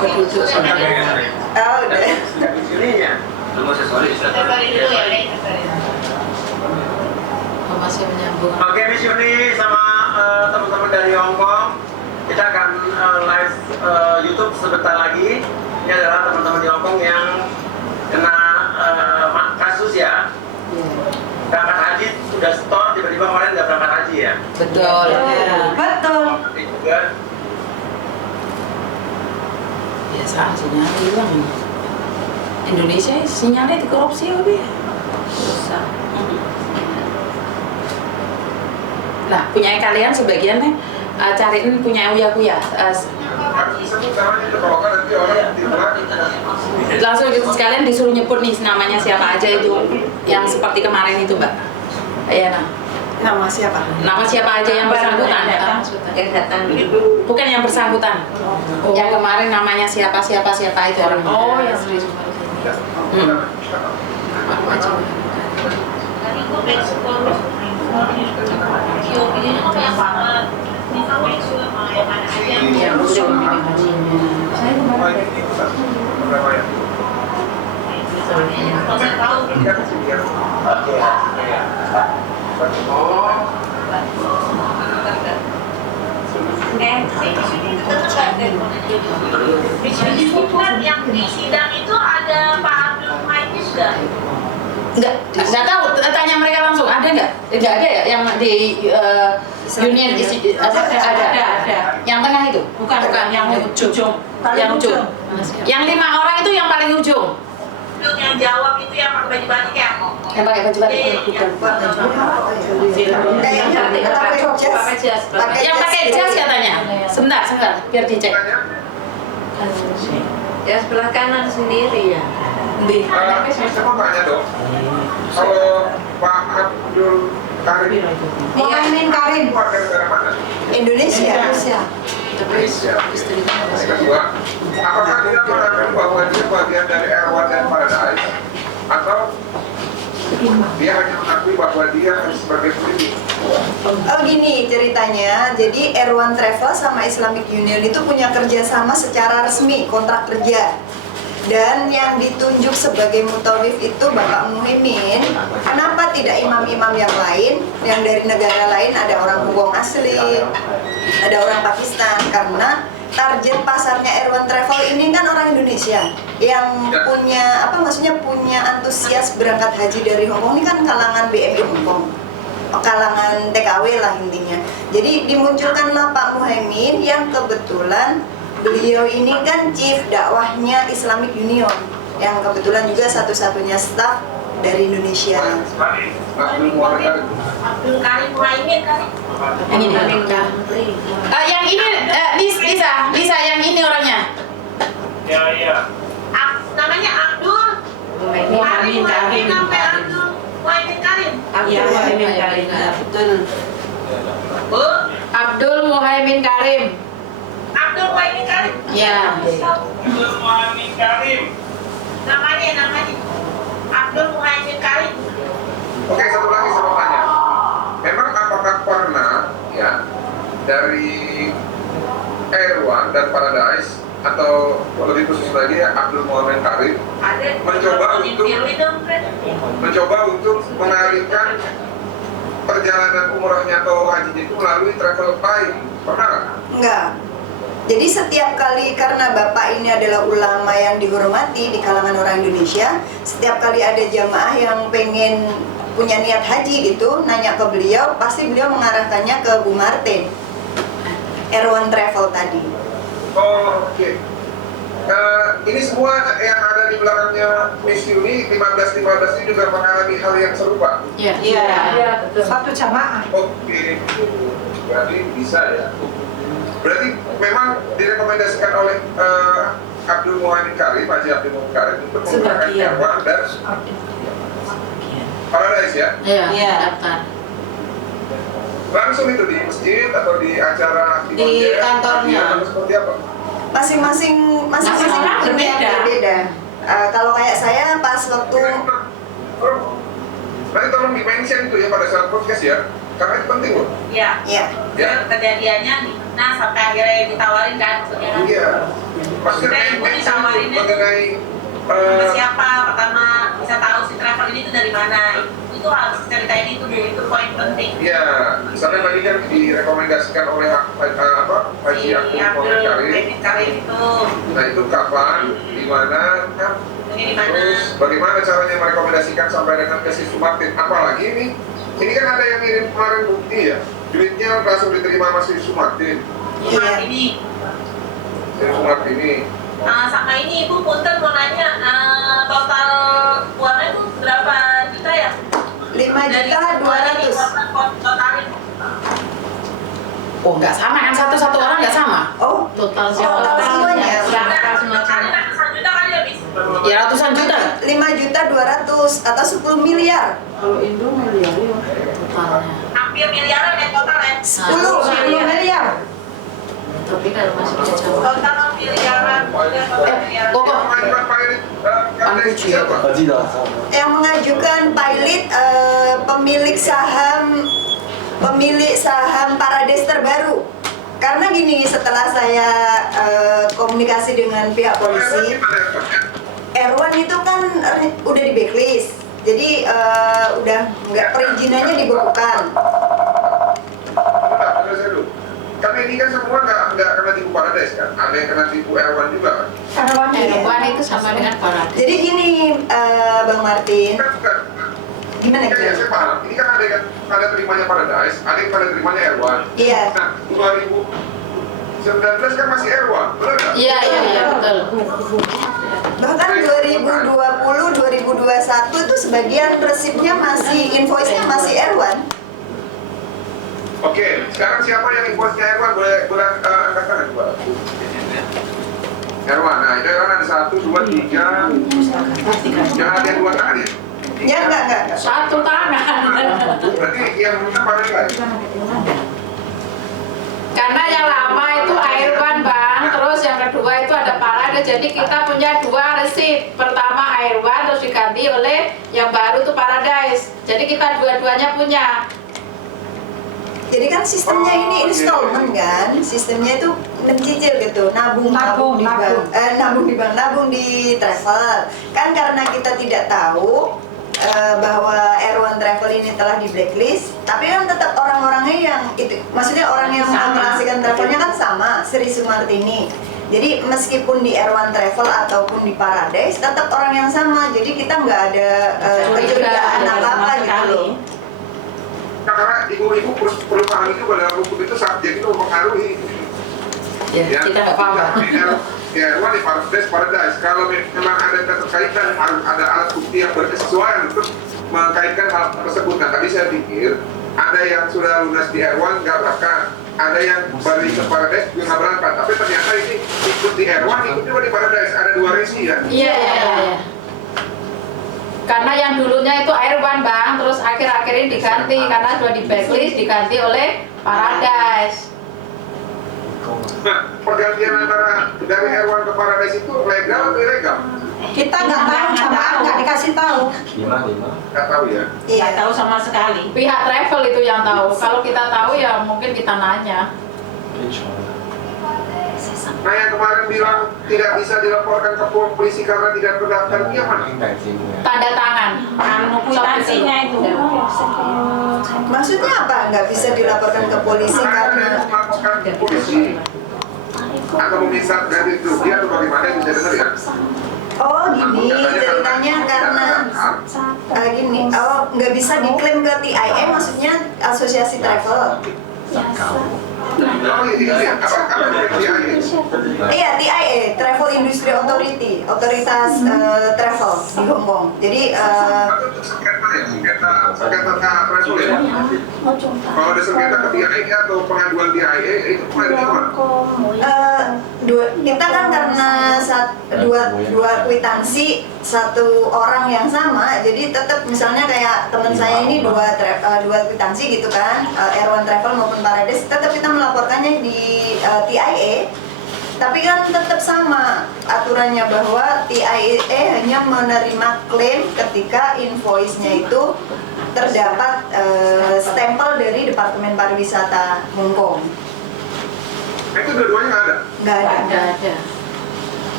Berduduk sama. Oh, udah. Tunggu sesuai dulu ya, masih menyambung. Oke, Miss Yuni sama teman-teman dari Hong Kong, kita akan live YouTube sebentar lagi. Ini adalah teman-teman di Hong Kong yang kena kasus ya. Berangkat haji sudah store, tiba-tiba kemarin nggak berangkat haji ya. Betul. Betul. Ini juga Biasa sinyal hilang. Indonesia sinyalnya dikorupsi lebih. Susah. Nah, punya kalian sebagian nih cariin punya Uya. Langsung gitu sekalian disuruh nyebut nih namanya siapa aja itu yang seperti kemarin itu, Mbak. Iya, nah. Nama siapa? Nama siapa aja yang bersangkutan? Yang datang. Bukan yang bersangkutan. Yang kemarin namanya siapa itu orang. Oh, yang serius. Aku aja. Iya, betul. Saya kemarin. Yang di sidang itu ada Pak Abdul Muhaimin juga? Nggak tahu, tanya mereka langsung, ada nggak? Nggak ada ya, yang di Union ada. Yang tengah itu? Bukan, yang ujung. Yang ujung. Yang 5 orang itu yang paling ujung. Yang jawab itu yang pakai baju batik ya? Yang pakai baju batik? Yang pakai jas katanya. Sebentar, biar dicek. Ya sebelah kanan sendiri ya. Siapa tanya dong? Kalau Pak Abdul Karim, Muhaimin Karim, warga negara mana? Indonesia. Indonesia. Yang kedua, apakah dia mengatakan bahwa dia bagian dari Erwan dan Paradise, atau dia hanya mengakui bahwa dia sebagai pelindung? Oh gini ceritanya, jadi Erwan Travel sama Islamic Union itu punya kerjasama secara resmi, kontrak kerja. Dan yang ditunjuk sebagai mutawif itu Bapak Muhaimin. Kenapa tidak imam-imam yang lain, yang dari negara lain, ada orang Hong Kong asli, ada orang Pakistan? Karena target pasarnya Erwan Travel ini kan orang Indonesia yang punya punya antusias berangkat haji dari Hong Kong. Ini kan kalangan BMI Hong Kong, kalangan TKW lah intinya. Jadi dimunculkanlah Pak Muhaimin yang kebetulan beliau ini kan chief dakwahnya Islamic Union, yang kebetulan juga satu-satunya staf dari Indonesia. Abdul Karim Muhaimin kan? Yang ini. Yang ini Lisa yang ini orangnya. ya. Namanya Abdul Karim Muhaimin sampai Abdul Muhaimin Karim. Abdul Muhaimin Karim, betul. Bu, Abdul Muhaimin Karim. Abdul Muhaimin Karim. Ya. Abdul Muhaimin Karim. Namanya Abdul Muhaimin Karim. Oke, satu lagi saya mau tanya. Memang apakah pernah ya dari Erwan dan Paradise atau lebih khusus lagi ya Abdul Muhaimin Karim mencoba untuk mengalihkan perjalanan umrohnya atau hajinya itu melalui travel time? Pernah nggak? Enggak. Jadi setiap kali, karena Bapak ini adalah ulama yang dihormati di kalangan orang Indonesia, setiap kali ada jamaah yang pengen punya niat haji gitu, nanya ke beliau, pasti beliau mengarahkannya ke Bu Martin, Erwan Travel tadi. Oh, oke. Ini semua yang ada di belakangnya Miss Yuni 15 ini juga mengalami hal yang serupa. Iya. Betul. Satu jamaah. Oke, berarti bisa ya. Berarti memang direkomendasikan oleh Abdul Muhaimin Karim, Haji Abdul Muhaimin Karim untuk menggunakan Erwan dan Paradise ya? Iya. Daftar. Langsung itu di masjid atau di acara Di kantornya. atau seperti apa? Masing-masing orang berbeda. Kalau kayak saya pas waktu Nanti tolong di-mention itu ya pada saat podcast ya, karena itu penting loh. Iya. ya Kejadiannya di mana sampai akhirnya ditawarin kan maksudnya kan? Iya. Maksudnya Ibu ditawarinnya tuh mengenai sama siapa pertama bisa tahu si travel ini tuh dari mana, itu harus ceritain itu Bu, itu poin penting. ya, misalnya tadi kan direkomendasikan oleh Haji Si Abdul Abdul Karim. Kredit Karim itu Nah itu kapan, di mana, kan? ini di mana? Terus bagaimana caranya merekomendasikan sampai dengan ke si Sumartin? Apalagi ini kan ada yang ngirim kemarin bukti ya, duitnya langsung diterima sama si Sumartin. Cuma ini. Si Sumartini. Sama ini Ibu punten mau nanya, total uangnya itu berapa juta ya? 5.200.000. Totalin. Oh nggak sama kan, satu orang nggak sama. Oh, Total total semuanya. Totalin ratusan juta kali habis. Ya ratusan juta. 5.200.000 atau 10 miliar. Kalau Indo miliar ya totalnya. Hampir miliaran ya total ya. 10 miliar. Tapi kalau masih bisa jawab. Total miliaran, udah total miliaran. Kok Pengajuan Pak Erik, karena siapa? Yang mengajukan pilot pemilik saham Parades terbaru. Karena gini, setelah saya komunikasi dengan pihak polisi, Erwan itu kan udah di blacklist, jadi udah nggak, perizinannya dibekukan. Kan ini kan semua nggak kena tipu Parades kan? Ada yang kena tipu Erwan juga kan? Erwan itu sama dengan Parades. Jadi gini, Bang Martin, gimana Kan ya gitu? saya paham, ini kan ada terimanya Parades, ada yang pada terimanya Erwan. Iya. Nah, 2019 kan masih Erwan, benar nggak? Iya betul. Bahkan 2020-2021 itu sebagian resipnya masih, invoice-nya masih Erwan. Oke, sekarang siapa yang invoice-nya Erwan? Boleh angkat tangan coba. Erwan, nah itu kan ada 1, 2, 3. Jangan ada yang 2 tangan ya? Ya enggak. Satu tangan. Berarti yang mana Parades? Karena yang lama itu Airwan Bang, terus yang kedua itu ada Parades. Jadi kita punya dua resip. Pertama Airwan, terus diganti oleh yang baru tuh Parades. Jadi kita dua-duanya punya. Jadi kan sistemnya ini installment kan, sistemnya itu mencicil gitu, nabung di bank, nabung di travel. Kan karena kita tidak tahu bahwa Erwan Travel ini telah di blacklist, tapi kan tetap orang-orangnya yang itu, maksudnya orang yang mengoperasikan travelnya kan sama, Sri Sumartini. Jadi meskipun di Erwan Travel ataupun di Parades, tetap orang yang sama. Jadi kita nggak ada kecurigaan apa-apa gitu loh. Nah, karena ibu-ibu perlu paham itu pada hukum itu subjek itu mempengaruhi. Ya, kita nggak paham. Ya, Erwan di Parades. Kalau memang ada keterkaitan, harus ada alat bukti yang berkesesuaian untuk mengkaitkan hal tersebut. Nah, tadi saya pikir ada yang sudah lunas di Erwan nggak berangkat, ada yang baru ikut Parades juga nggak berangkat. Tapi ternyata ini ikut di Erwan, ikut juga di Parades. Ada dua resi ya. Iya. Karena yang dulunya itu Airwan Bang, terus akhir-akhir ini diganti karena sudah di blacklist, diganti oleh Parades. Nah, pergantian antara dari Erwan ke Parades itu legal atau ilegal? Kita nggak tahu, sama nggak dikasih tahu. Nggak tahu ya. Nggak tahu sama sekali. Pihak travel itu yang tahu. Kalau kita tahu ya mungkin kita nanya. Nah, yang kemarin bilang tidak bisa dilaporkan ke polisi karena tidak terdaftar, dia mana? Tanda tangan. Kwitansinya itu. Maksudnya apa? Nggak bisa dilaporkan ke polisi karena melaporkan ke polisi atau meminta ganti rugi atau bagaimana, bisa dengar ya? oh gini ceritanya karena gini, nggak bisa diklaim ke TIA, maksudnya Asosiasi Travel. Oh iya, apa TIA? Iya, TIA, Travel Industry Authority, otoritas travel di Hong Kong. Jadi sengketa travel ya? Kalau ada sengketa ke TIA atau pengaduan TIA, itu pengaduan kemana? kita kan karena dua kwitansi satu orang yang sama, jadi tetap misalnya kayak teman saya ini dua kwitansi gitu kan, Erwan Travel maupun Parades, tetap kita melaporkannya di TIA, tapi kan tetap sama aturannya bahwa TIA hanya menerima klaim ketika invoice-nya itu terdapat stempel dari Departemen Pariwisata Hong Kong. Itu dua-duanya nggak ada? Nggak ada.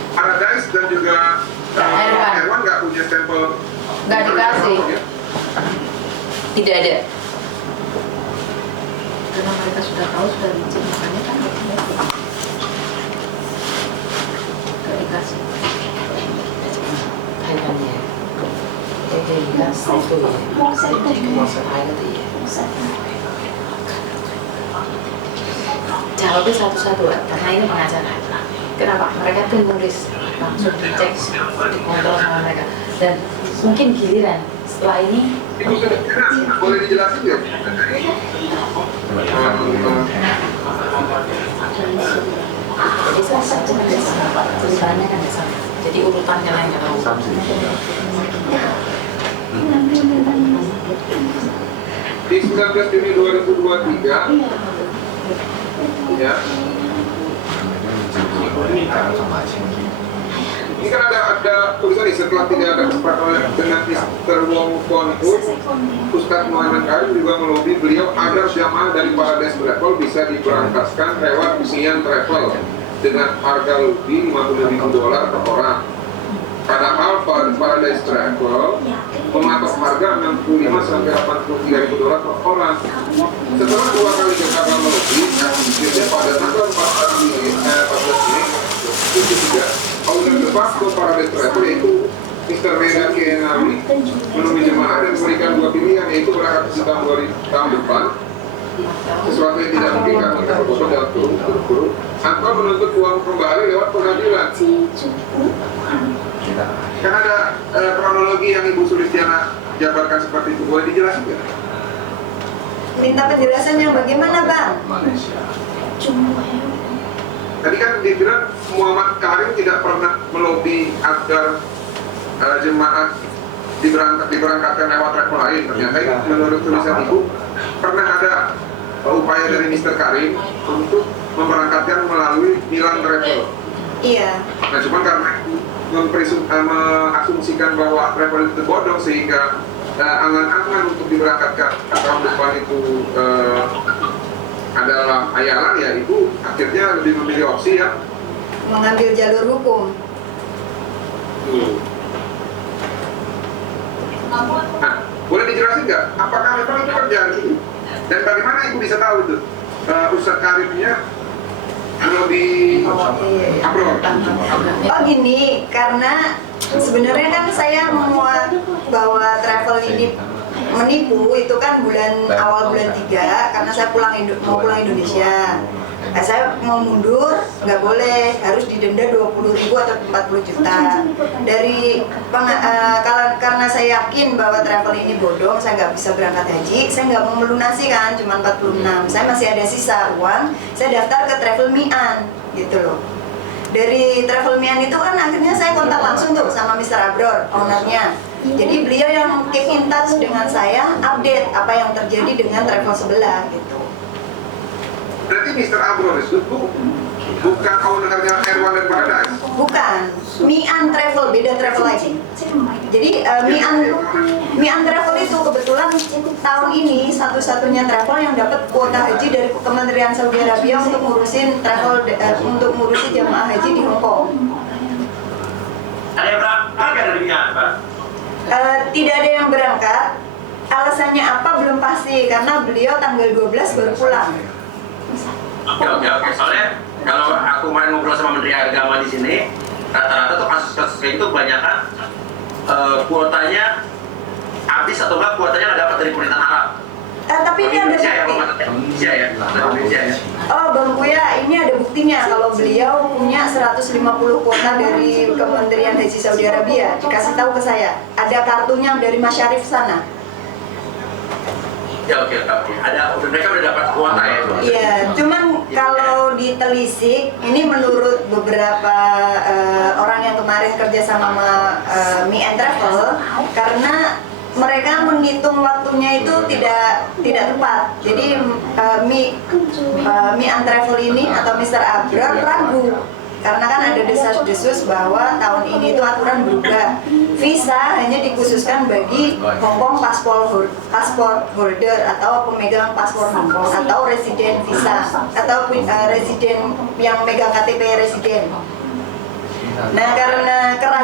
dan juga Erwan nggak punya stempel? Nggak dikasih. Ya? Tidak ada. Karena mereka sudah tahu, sudah licin, makanya kan nggak dikasih. Kayaknya dikasih tuh ya. Jawabnya satu-satu, karena ini pengacara. Kenapa? Mereka tuh nulis langsung dicek, dikontrol sama mereka. Dan mungkin giliran setelah ini. Itu kira-kira boleh dijelasin nggak? Jadi salah cuma nggak sama, tulisannya kan nggak sama. Jadi urutannya lain nggak tahu. Di 19 Juni 2023 ya. Ini kan ada tulisan nih, setelah tidak ada kesepakatan dengan Mr. Wong Kwon Un, Ustadz Muhammad Karim juga melobi beliau agar jamaah dari Paradise Travel bisa diberangkatkan lewat Mian Travel dengan harga lebih $50.000 per orang. Padahal Paradise Travel mematok harga $65 sampai $83.000 per orang. Setelah 2 kali gagal melobi, akhirnya pada tanggal 14 Mei 2023 owner de facto Paradise Travel yaitu Mr. Medan Kenami menemui jemaah dan memberikan 2 pilihan, yaitu berangkat di tahun depan, sesuatu yang tidak mungkin karena terkebun dalam kurung, atau menuntut uang kembali lewat pengadilan. Kan ada kronologi yang Ibu Sulistiana jabarkan seperti itu, boleh dijelasin nggak? Minta penjelasan yang bagaimana, Bang? Tadi kan dibilang Muhammad Karim tidak pernah melobi agar jemaah diberangkatkan lewat travel lain. Ternyata menurut tulisan Ibu pernah ada upaya dari Mr. Karim untuk memberangkatkan melalui Milan Travel. Iya. Nah, cuma karena mengasumsikan bahwa travel itu bodong sehingga angan-angan untuk diberangkatkan ke tahun depan itu adalah hayalan, ya Ibu akhirnya lebih memilih opsi yang Mengambil jalur hukum. Nah, boleh dijelasin nggak? Apakah memang itu kerjaan ini? Dan bagaimana Ibu bisa tahu itu? Ustadz Karimnya lebih abroad. Oh gini, karena sebenarnya kan saya memuat bahwa travel ini menipu itu kan awal bulan 3 karena saya mau pulang Indonesia. Saya mau mundur, nggak boleh, harus didenda 20.000 atau 40 juta. Karena saya yakin bahwa travel ini bodong, saya nggak bisa berangkat haji, saya nggak mau melunasi kan, cuma 46. Saya masih ada sisa uang, saya daftar ke Travel Mian, gitu loh. Dari Travel Mian itu kan akhirnya saya kontak langsung tuh sama Mr. Abror, ownernya. Jadi beliau yang keep in touch dengan saya, update apa yang terjadi dengan travel sebelah gitu. Berarti Mr. Abror itu bukan ownernya Erwan dan Paradise? Bukan, Mian Travel, beda travel lagi. Jadi Mian Travel itu kebetulan tahun ini satu-satunya travel yang dapat kuota haji dari Kementerian Saudi Arabia untuk ngurusin travel untuk ngurusi jamaah haji di Hong Kong. Ada yang berangkat dari Mian, Pak? Tidak ada yang berangkat. Alasannya apa belum pasti karena beliau tanggal 12 baru pulang. Oke. Soalnya kalau aku kemarin ngobrol sama Menteri Agama di sini, rata-rata tuh kasus-kasus kayak itu kebanyakan kuotanya habis atau enggak kuotanya nggak dapat dari pemerintahan Arab. Tapi ini ada Indonesia ya. Oh Bang Buya, ini ada buktinya kalau beliau punya 150 kuota dari Kementerian Haji Saudi Arabia. Dikasih tahu ke saya, ada kartunya dari Mas Syarif sana. Ya oke. Ada, mereka udah dapat kuota ya? Iya, cuman kalau ditelisik, ini menurut beberapa orang yang kemarin kerja sama Mian Travel, karena mereka menghitung waktunya itu tidak tepat. Jadi Mian Travel ini atau Mr. Abror ragu karena kan ada desas-desus bahwa tahun ini itu aturan berubah. Visa hanya dikhususkan bagi Hongkong passport holder atau pemegang paspor Hongkong atau residen visa atau residen yang megang KTP residen. Nah karena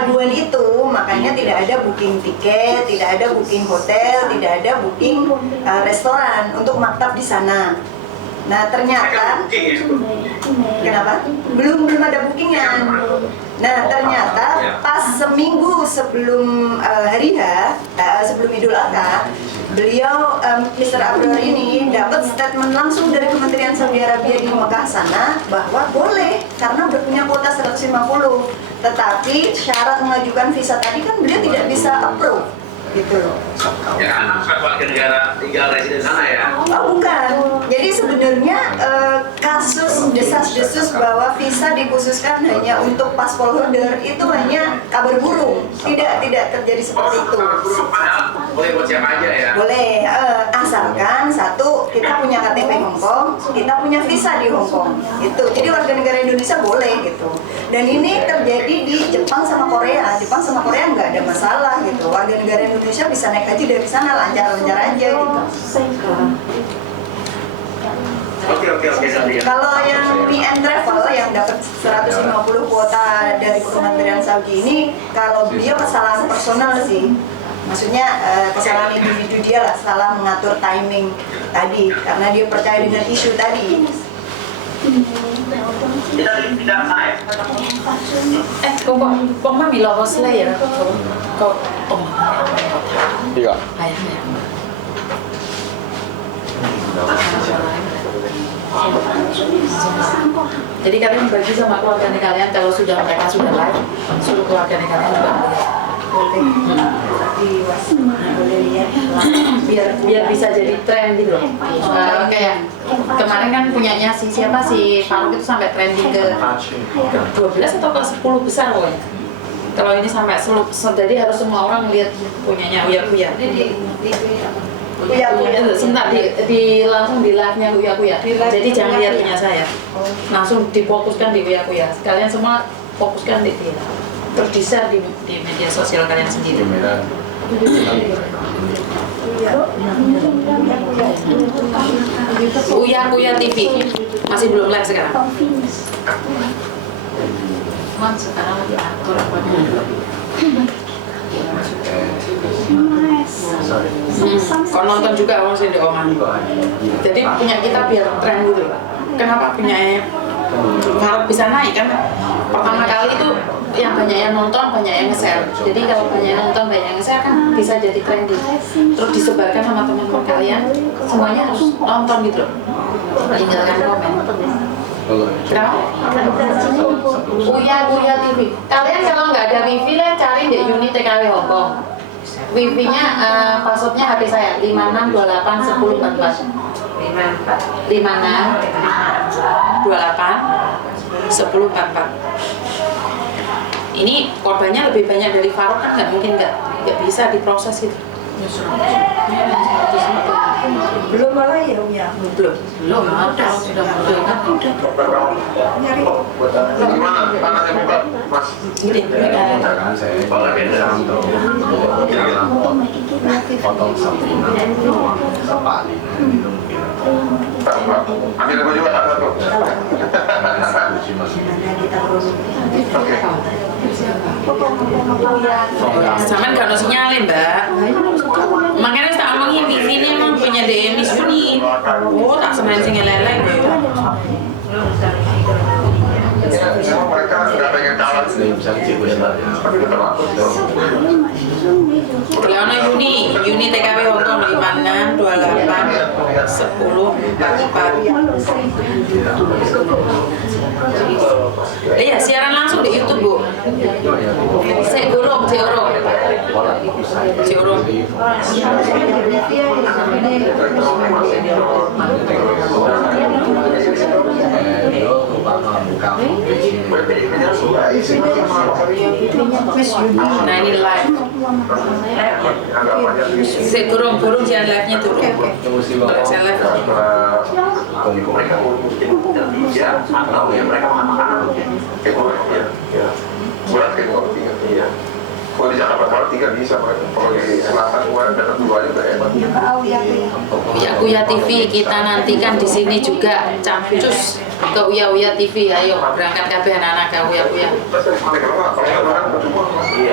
keraguan itu, makanya tidak ada booking tiket, tidak ada booking hotel, tidak ada booking restoran untuk maktab di sana. Nah ternyata, kenapa? Belum ada bookingnya. Nah ternyata pas seminggu sebelum hari H, sebelum Idul Adha, beliau Mr. Abror ini dapat statement langsung dari Kementerian Saudi Arabia di Mekah sana bahwa boleh karena udah punya kuota 150. Tetapi syarat mengajukan visa tadi kan beliau tidak bisa approve gitu loh. Ya karena bukan warga negara tinggal residen sana ya. Oh bukan. Jadi sebenarnya kasus desas-desus bahwa visa dikhususkan hanya untuk paspor holder itu hanya kabar burung. Tidak terjadi seperti itu. Boleh buat siapa aja ya? Boleh, asalkan satu kita punya KTP Hongkong, kita punya visa di Hongkong. Itu. Jadi warga negara Indonesia boleh gitu. Dan ini terjadi di Jepang sama Korea. Jepang sama Korea nggak ada masalah gitu. Warga negara Indonesia bisa naik haji dari sana lancar-lancar aja gitu. Oke, Satria. Kalau yang PN Travel yang dapat 150 kuota dari Kementerian Saudi ini, kalau beliau kesalahan personal sih. Maksudnya kesalahan individu dia lah, salah mengatur timing tadi karena dia percaya dengan isu tadi. Tidak naik. Kok mami lolos lah ya? Kok Iya. Jadi kalian bagi sama keluarga kalian kalau mereka sudah live, suruh keluarga kalian juga biar bisa jadi tren gitu loh. Kayak kemarin kan punyanya si Faruk itu sampai trending ke 12 atau ke 10 besar pokoknya. Kalau ini sampai 10, jadi harus semua orang lihat punyanya Uya. Sebentar langsung di live-nya Uya. Jadi jangan lihat punya saya. Langsung difokuskan di Uya. Kalian semua fokuskan di dia. Terus di-share di media sosial kalian sendiri. Uya TV masih belum live sekarang. Sekarang lagi atur apa dulu. Kau nonton juga orang sih di Oman. Jadi punya kita biar tren dulu. Kenapa punya Faruk bisa naik kan? Pertama kali itu yang banyak yang nonton, banyak yang nge-share. Jadi kalau banyak yang nonton, banyak yang nge-share kan bisa jadi trending. Terus disebarkan sama teman-teman kalian, semuanya harus nonton gitu loh. Tinggalkan komen. Kenapa? Uya TV. Kalian kalau nggak ada wifi lah cari di unit TKW Hongkong. Wifi-nya passwordnya HP saya 56281044. 56281044. Ini korbannya lebih banyak dari Faruk kan nggak mungkin nggak bisa diproses gitu. Belum mulai ya Uya? Belum ada sudah mulai kan Nyari. Gimana panasnya buka, Mas? ini mereka potong sampingan sepali itu mungkin Ambil aku juga satu. Saman gak ada sinyalnya mbak. Makanya tak ngomongin wifi ini emang punya DM Juni. Oh tak semain sing leleng. Mereka nggak pengen kalah. bisa cewek lah ya. Leona Yuni TKW Hongkong 56281044. Iya siaran langsung di YouTube Bu. Seorong. Nah ini live. Saya kurung jangan live-nya turun. Saya live. Mereka mungkin Indonesia atau ya mereka makan buat kayak kopi ya. Kalau di Jakarta Barat 3 bisa, kalau di Selatan dapat 2 aja udah hebat. Uya TV kita nantikan di sini juga capcus ke Uya TV. Ayo berangkat kabeh anak-anak ke Uya. Kalau nggak kan percuma.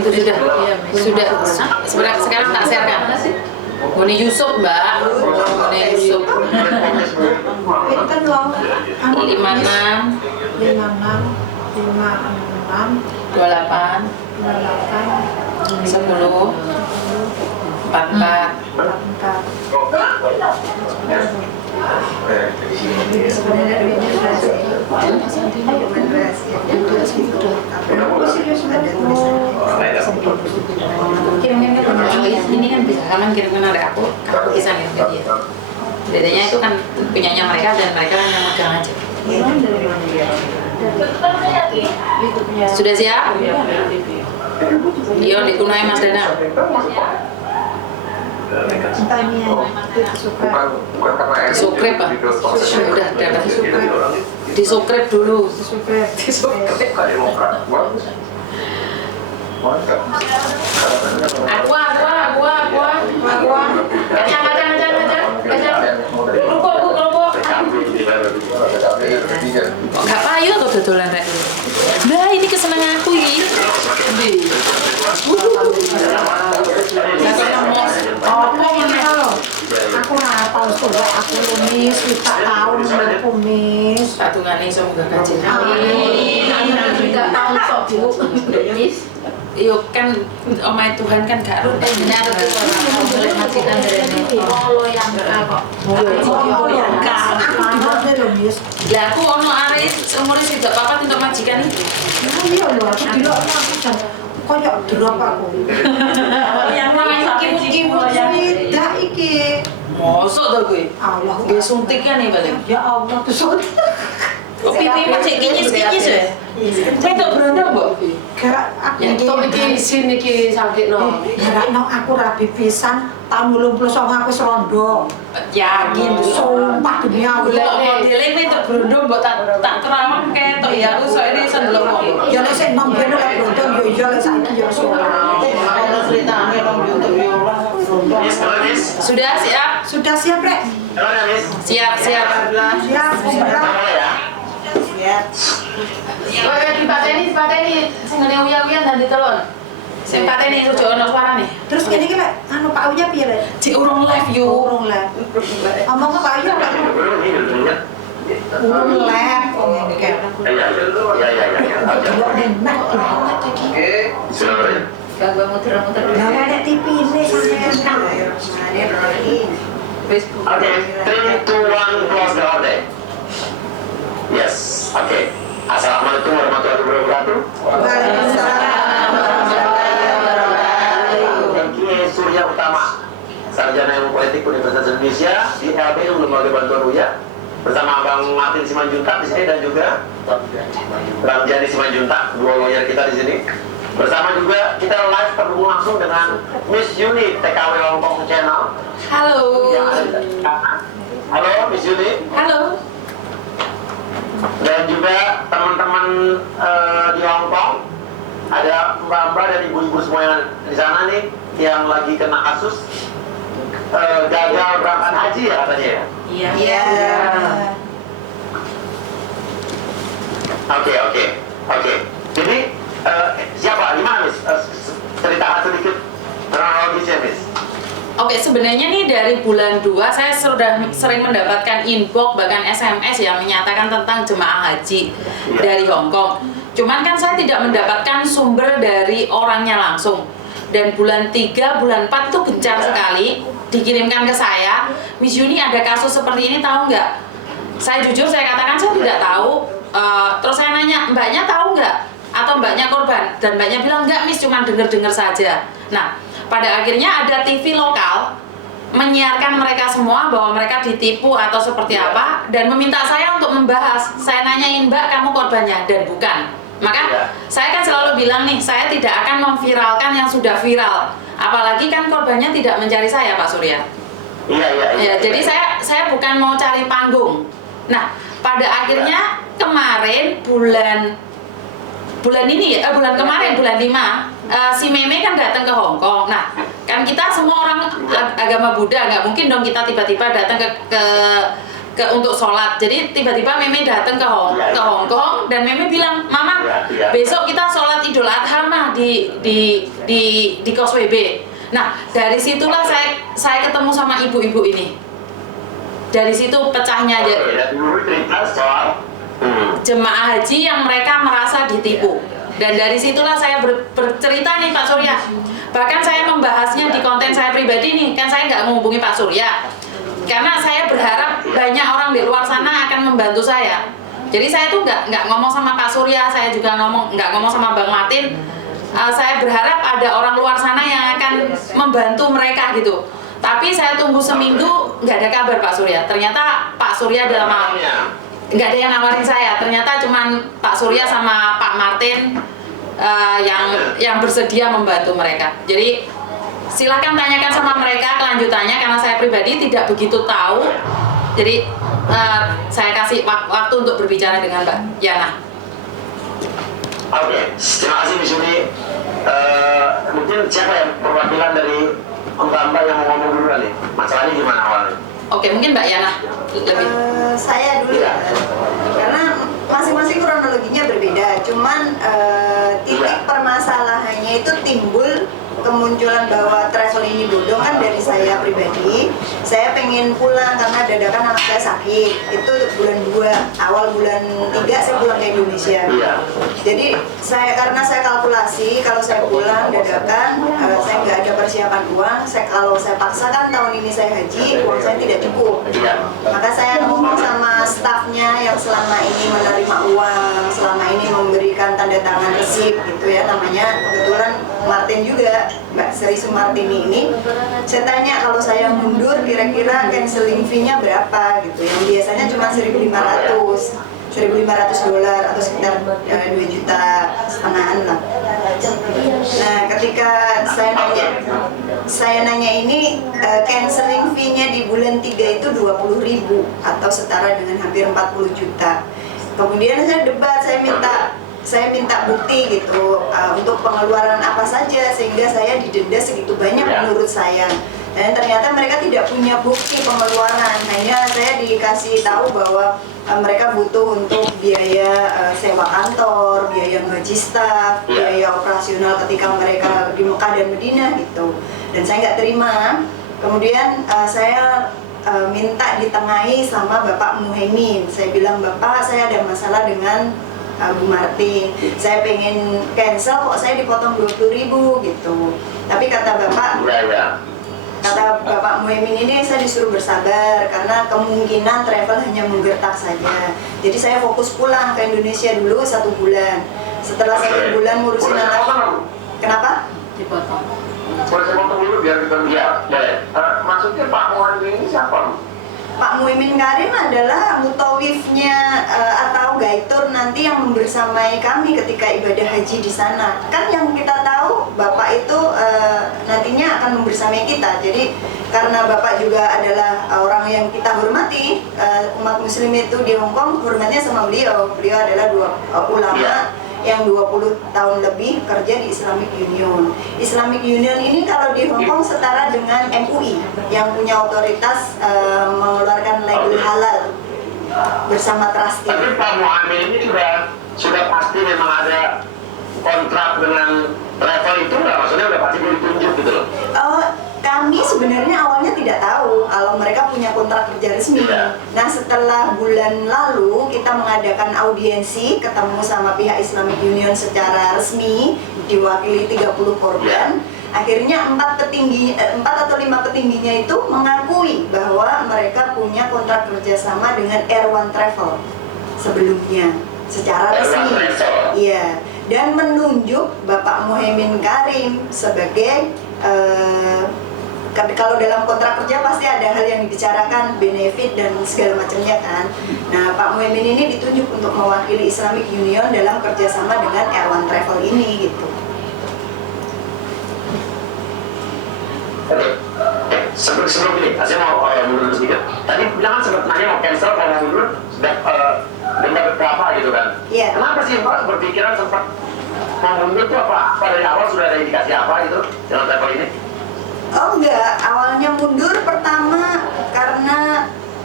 itu sudah sekarang tak share kan. Boni Yusuf Mbak, Boni Yusuf. 56 28 10 44 kirim ini kan bisa kalian kirimkan ada aku bisa kirim ke dia. Bedanya itu kan punyanya mereka dan mereka hanya megang aja. Sudah siap? Yo dikunai Mas Danang. Subscribe Pak. Udah. Di subscribe dulu. Aku. Kelompok. Gak payu kok dodolan rek. Nah, ini kesenangan aku iki. Aku hafal sudah, aku nulis, kita tahu nulis. Patungane iso munggah kaji. Tidak tahu kok Bu. Yo kan omahe Tuhan kan gak rutin benar boleh majikan dari Allah yang kok. lah aku ono arek umur sida papat untuk majikan itu. Iya lho, aku delok aku jan koyo drop aku. Yang Iki tidak iki. mosok to kowe Allah nggih suntikan nih balik. Ya Allah tuh. Kok pipi macet kinyis ya? Wedok berondong, Mbok? Gerak aku Iki sini iki sakitno. gerakno aku rabi pisan tahun 89 aku serondo. Yakin Sumpah demi Allah. modele wedok berondong mbok tak terawang ketok ya aku soalnya iso ndelok kok. Ya nek sing nom ben ora bronto yo iya lek saiki yo Ono ceritane nang YouTube yo ora bronto. Sudah siap? Sudah siap, Rek? Siap. Siap, Mbak. Kowe dipateni sing ngene uya-uyan dan ditelon. Sing pateni ojo ono suarane. Terus ngene iki Lek, anu Pak Uya piye, Lek? Di urung live yo. Urung lek. Omong ke Pak Uya, Lek. Urung lek. Delok enak iki. Gak muter-muter. Lah nek TV ini sampean. Facebook. Okay, 3, 2, 1, close the order. Yes, okay. Assalamualaikum warahmatullahi wabarakatuh. Waalaikumsalam. Dan Kiai Surya Utama, Sarjana Ilmu Politik Universitas Indonesia di LPU Lembaga Bantuan Uya, bersama Bang Martin Simanjuntak di sini dan juga Bang Jani Simanjuntak, dua lawyer kita di sini. Bersama juga kita live terhubung langsung dengan Miss Yuni TKW Hongkong Channel. Halo. Yang ada di kanan. Halo Miss Yuni. Halo. Dan juga teman-teman di Hongkong, ada mbak-mbak dan ibu-ibu semua yang di sana nih yang lagi kena kasus gagal berangkat haji ya katanya ya. Iya. Oke. Jadi siapa? Di mana Miss? Ceritakan sedikit kronologisnya Miss. Oke, sebenarnya nih dari bulan 2 saya sudah sering mendapatkan inbox bahkan SMS yang menyatakan tentang jemaah haji dari Hongkong. Cuman kan saya tidak mendapatkan sumber dari orangnya langsung. Dan bulan 3, bulan 4 itu gencar sekali dikirimkan ke saya, Miss Yuni ada kasus seperti ini tahu nggak? Saya jujur saya katakan saya tidak tahu. Terus saya nanya, mbaknya tahu nggak? Atau mbaknya korban? Dan mbaknya bilang enggak Miss, cuma dengar-dengar saja. Nah, pada akhirnya ada TV lokal menyiarkan mereka semua bahwa mereka ditipu atau seperti apa dan meminta saya untuk membahas. Saya nanyain, Mbak kamu korbannya? Dan bukan. Maka saya kan selalu bilang nih, saya tidak akan memviralkan yang sudah viral. Apalagi kan korbannya tidak mencari saya Pak Surya. Iya. Jadi saya bukan mau cari panggung. Nah, pada akhirnya kemarin bulan kemarin bulan 5 si Meme kan datang ke Hongkong. Nah, kan kita semua orang agama Buddha nggak mungkin dong kita tiba-tiba datang ke untuk sholat. Jadi tiba-tiba Meme datang ke Hong Kong dan Meme bilang, Mama, besok kita sholat Idul Adha mah di Causeway Bay. Nah, dari situlah saya ketemu sama ibu-ibu ini. Dari situ pecahnya aja. Jemaah haji yang mereka merasa ditipu. Dan dari situlah saya bercerita nih Pak Surya. Bahkan saya membahasnya di konten saya pribadi nih, kan saya nggak menghubungi Pak Surya. Karena saya berharap banyak orang di luar sana akan membantu saya. Jadi saya tuh nggak ngomong sama Pak Surya, saya juga nggak ngomong sama Bang Martin. Saya berharap ada orang luar sana yang akan membantu mereka gitu. Tapi saya tunggu seminggu nggak ada kabar Pak Surya. Ternyata Pak Surya nggak ada yang nawarin saya. Ternyata cuman Pak Surya sama Pak Martin yang bersedia membantu mereka. Jadi silakan tanyakan sama mereka kelanjutannya karena saya pribadi tidak begitu tahu. Jadi saya kasih waktu untuk berbicara dengan Mbak Yana. Oke, terima kasih Miss Yuni. Mungkin siapa yang perwakilan dari Mbak yang mau ngomong dulu nih? Masalahnya gimana awalnya? Oke, mungkin Mbak Yana lebih. Saya dulu ya. Karena masing-masing kronologinya berbeda. Cuman titik permasalahannya itu timbul kemunculan bahwa travel ini bodong kan dari saya pribadi. Saya pengen pulang karena dadakan anak saya sakit. Itu bulan 2, awal bulan 3 saya pulang ke Indonesia. Jadi karena saya kalkulasi kalau saya pulang dadakan, saya nggak ada persiapan uang. Kalau saya paksakan tahun ini saya haji, uang saya tidak cukup. Maka saya ngomong sama stafnya yang selama ini menerima uang, selama ini memberikan tanda tangan resip gitu ya, namanya kebetulan Martin juga, Mbak Sri Sumartini ini. Saya tanya kalau saya mundur kira-kira cancelling fee-nya berapa gitu. Yang biasanya cuma 1.500 dolar atau sekitar 2,5 juta lah. Nah, ketika saya nanya ini cancelling fee-nya di bulan 3 itu 20.000 atau setara dengan hampir 40 juta. Kemudian saya debat, saya minta bukti gitu untuk pengeluaran apa saja sehingga saya didenda segitu banyak menurut saya. Dan ternyata mereka tidak punya bukti pengeluaran, hanya saya dikasih tahu bahwa mereka butuh untuk biaya sewa kantor, biaya gaji staf, biaya operasional ketika mereka di Mekah dan Madinah gitu. Dan saya nggak terima. Kemudian saya minta ditengahi sama Bapak Muhaimin. Saya bilang, Bapak, saya ada masalah dengan Bu Martin. Saya pengen cancel kok saya dipotong 20.000 gitu. Tapi kata Bapak Muhaimin ini saya disuruh bersabar karena kemungkinan travel hanya menggertak saja. Jadi saya fokus pulang ke Indonesia dulu 1 bulan. Setelah 1 bulan ngurusin anak. Kenapa? Dipotong. Boleh saya potong dulu biar kita lihat. Maksudnya Pak Muhaimin ini siapa? Pak Muhaimin Karim adalah mutawifnya atau gaitur nanti yang membersamai kami ketika ibadah haji di sana. Kan yang kita tahu Bapak itu nantinya akan membersamai kita. Jadi karena Bapak juga adalah orang yang kita hormati, umat muslim itu di Hong Kong hormatnya sama beliau. Beliau adalah ulama yang 20 tahun lebih kerja di Islamic Union. Islamic Union ini kalau di Hong Kong setara dengan MUI yang punya otoritas mengeluarkan label halal bersama trustee. Tapi Pak Muhammad ini sudah pasti memang ada kontrak dengan travel itu nggak? Maksudnya udah pasti ditunjuk gitu loh? Kami sebenarnya awalnya tidak tahu kalau mereka punya kontrak kerja resmi. Nah, setelah bulan lalu kita mengadakan audiensi, ketemu sama pihak Islamic Union secara resmi, diwakili 30 korban. Akhirnya 4 atau 5 petingginya itu mengakui bahwa mereka punya kontrak kerjasama dengan Air1 Travel sebelumnya secara resmi. Iya, dan menunjuk Bapak Muhaimin Karim sebagai kalau dalam kontrak kerja pasti ada hal yang dibicarakan, benefit dan segala macamnya kan. Nah, Pak Muhaimin ini ditunjuk untuk mewakili Islamic Union dalam kerjasama dengan Air1 Travel ini gitu. Sebelum ini, saya mau mundur sedikit. Tadi bilang kan sempat nanya mau cancel, kalau mau mundur sudah denda berapa gitu kan? Iya. Kenapa sih Pak berpikiran sempat mau mundur tuh apa? Dari awal sudah ada indikasi apa gitu dalam travel ini? Oh enggak, awalnya mundur pertama karena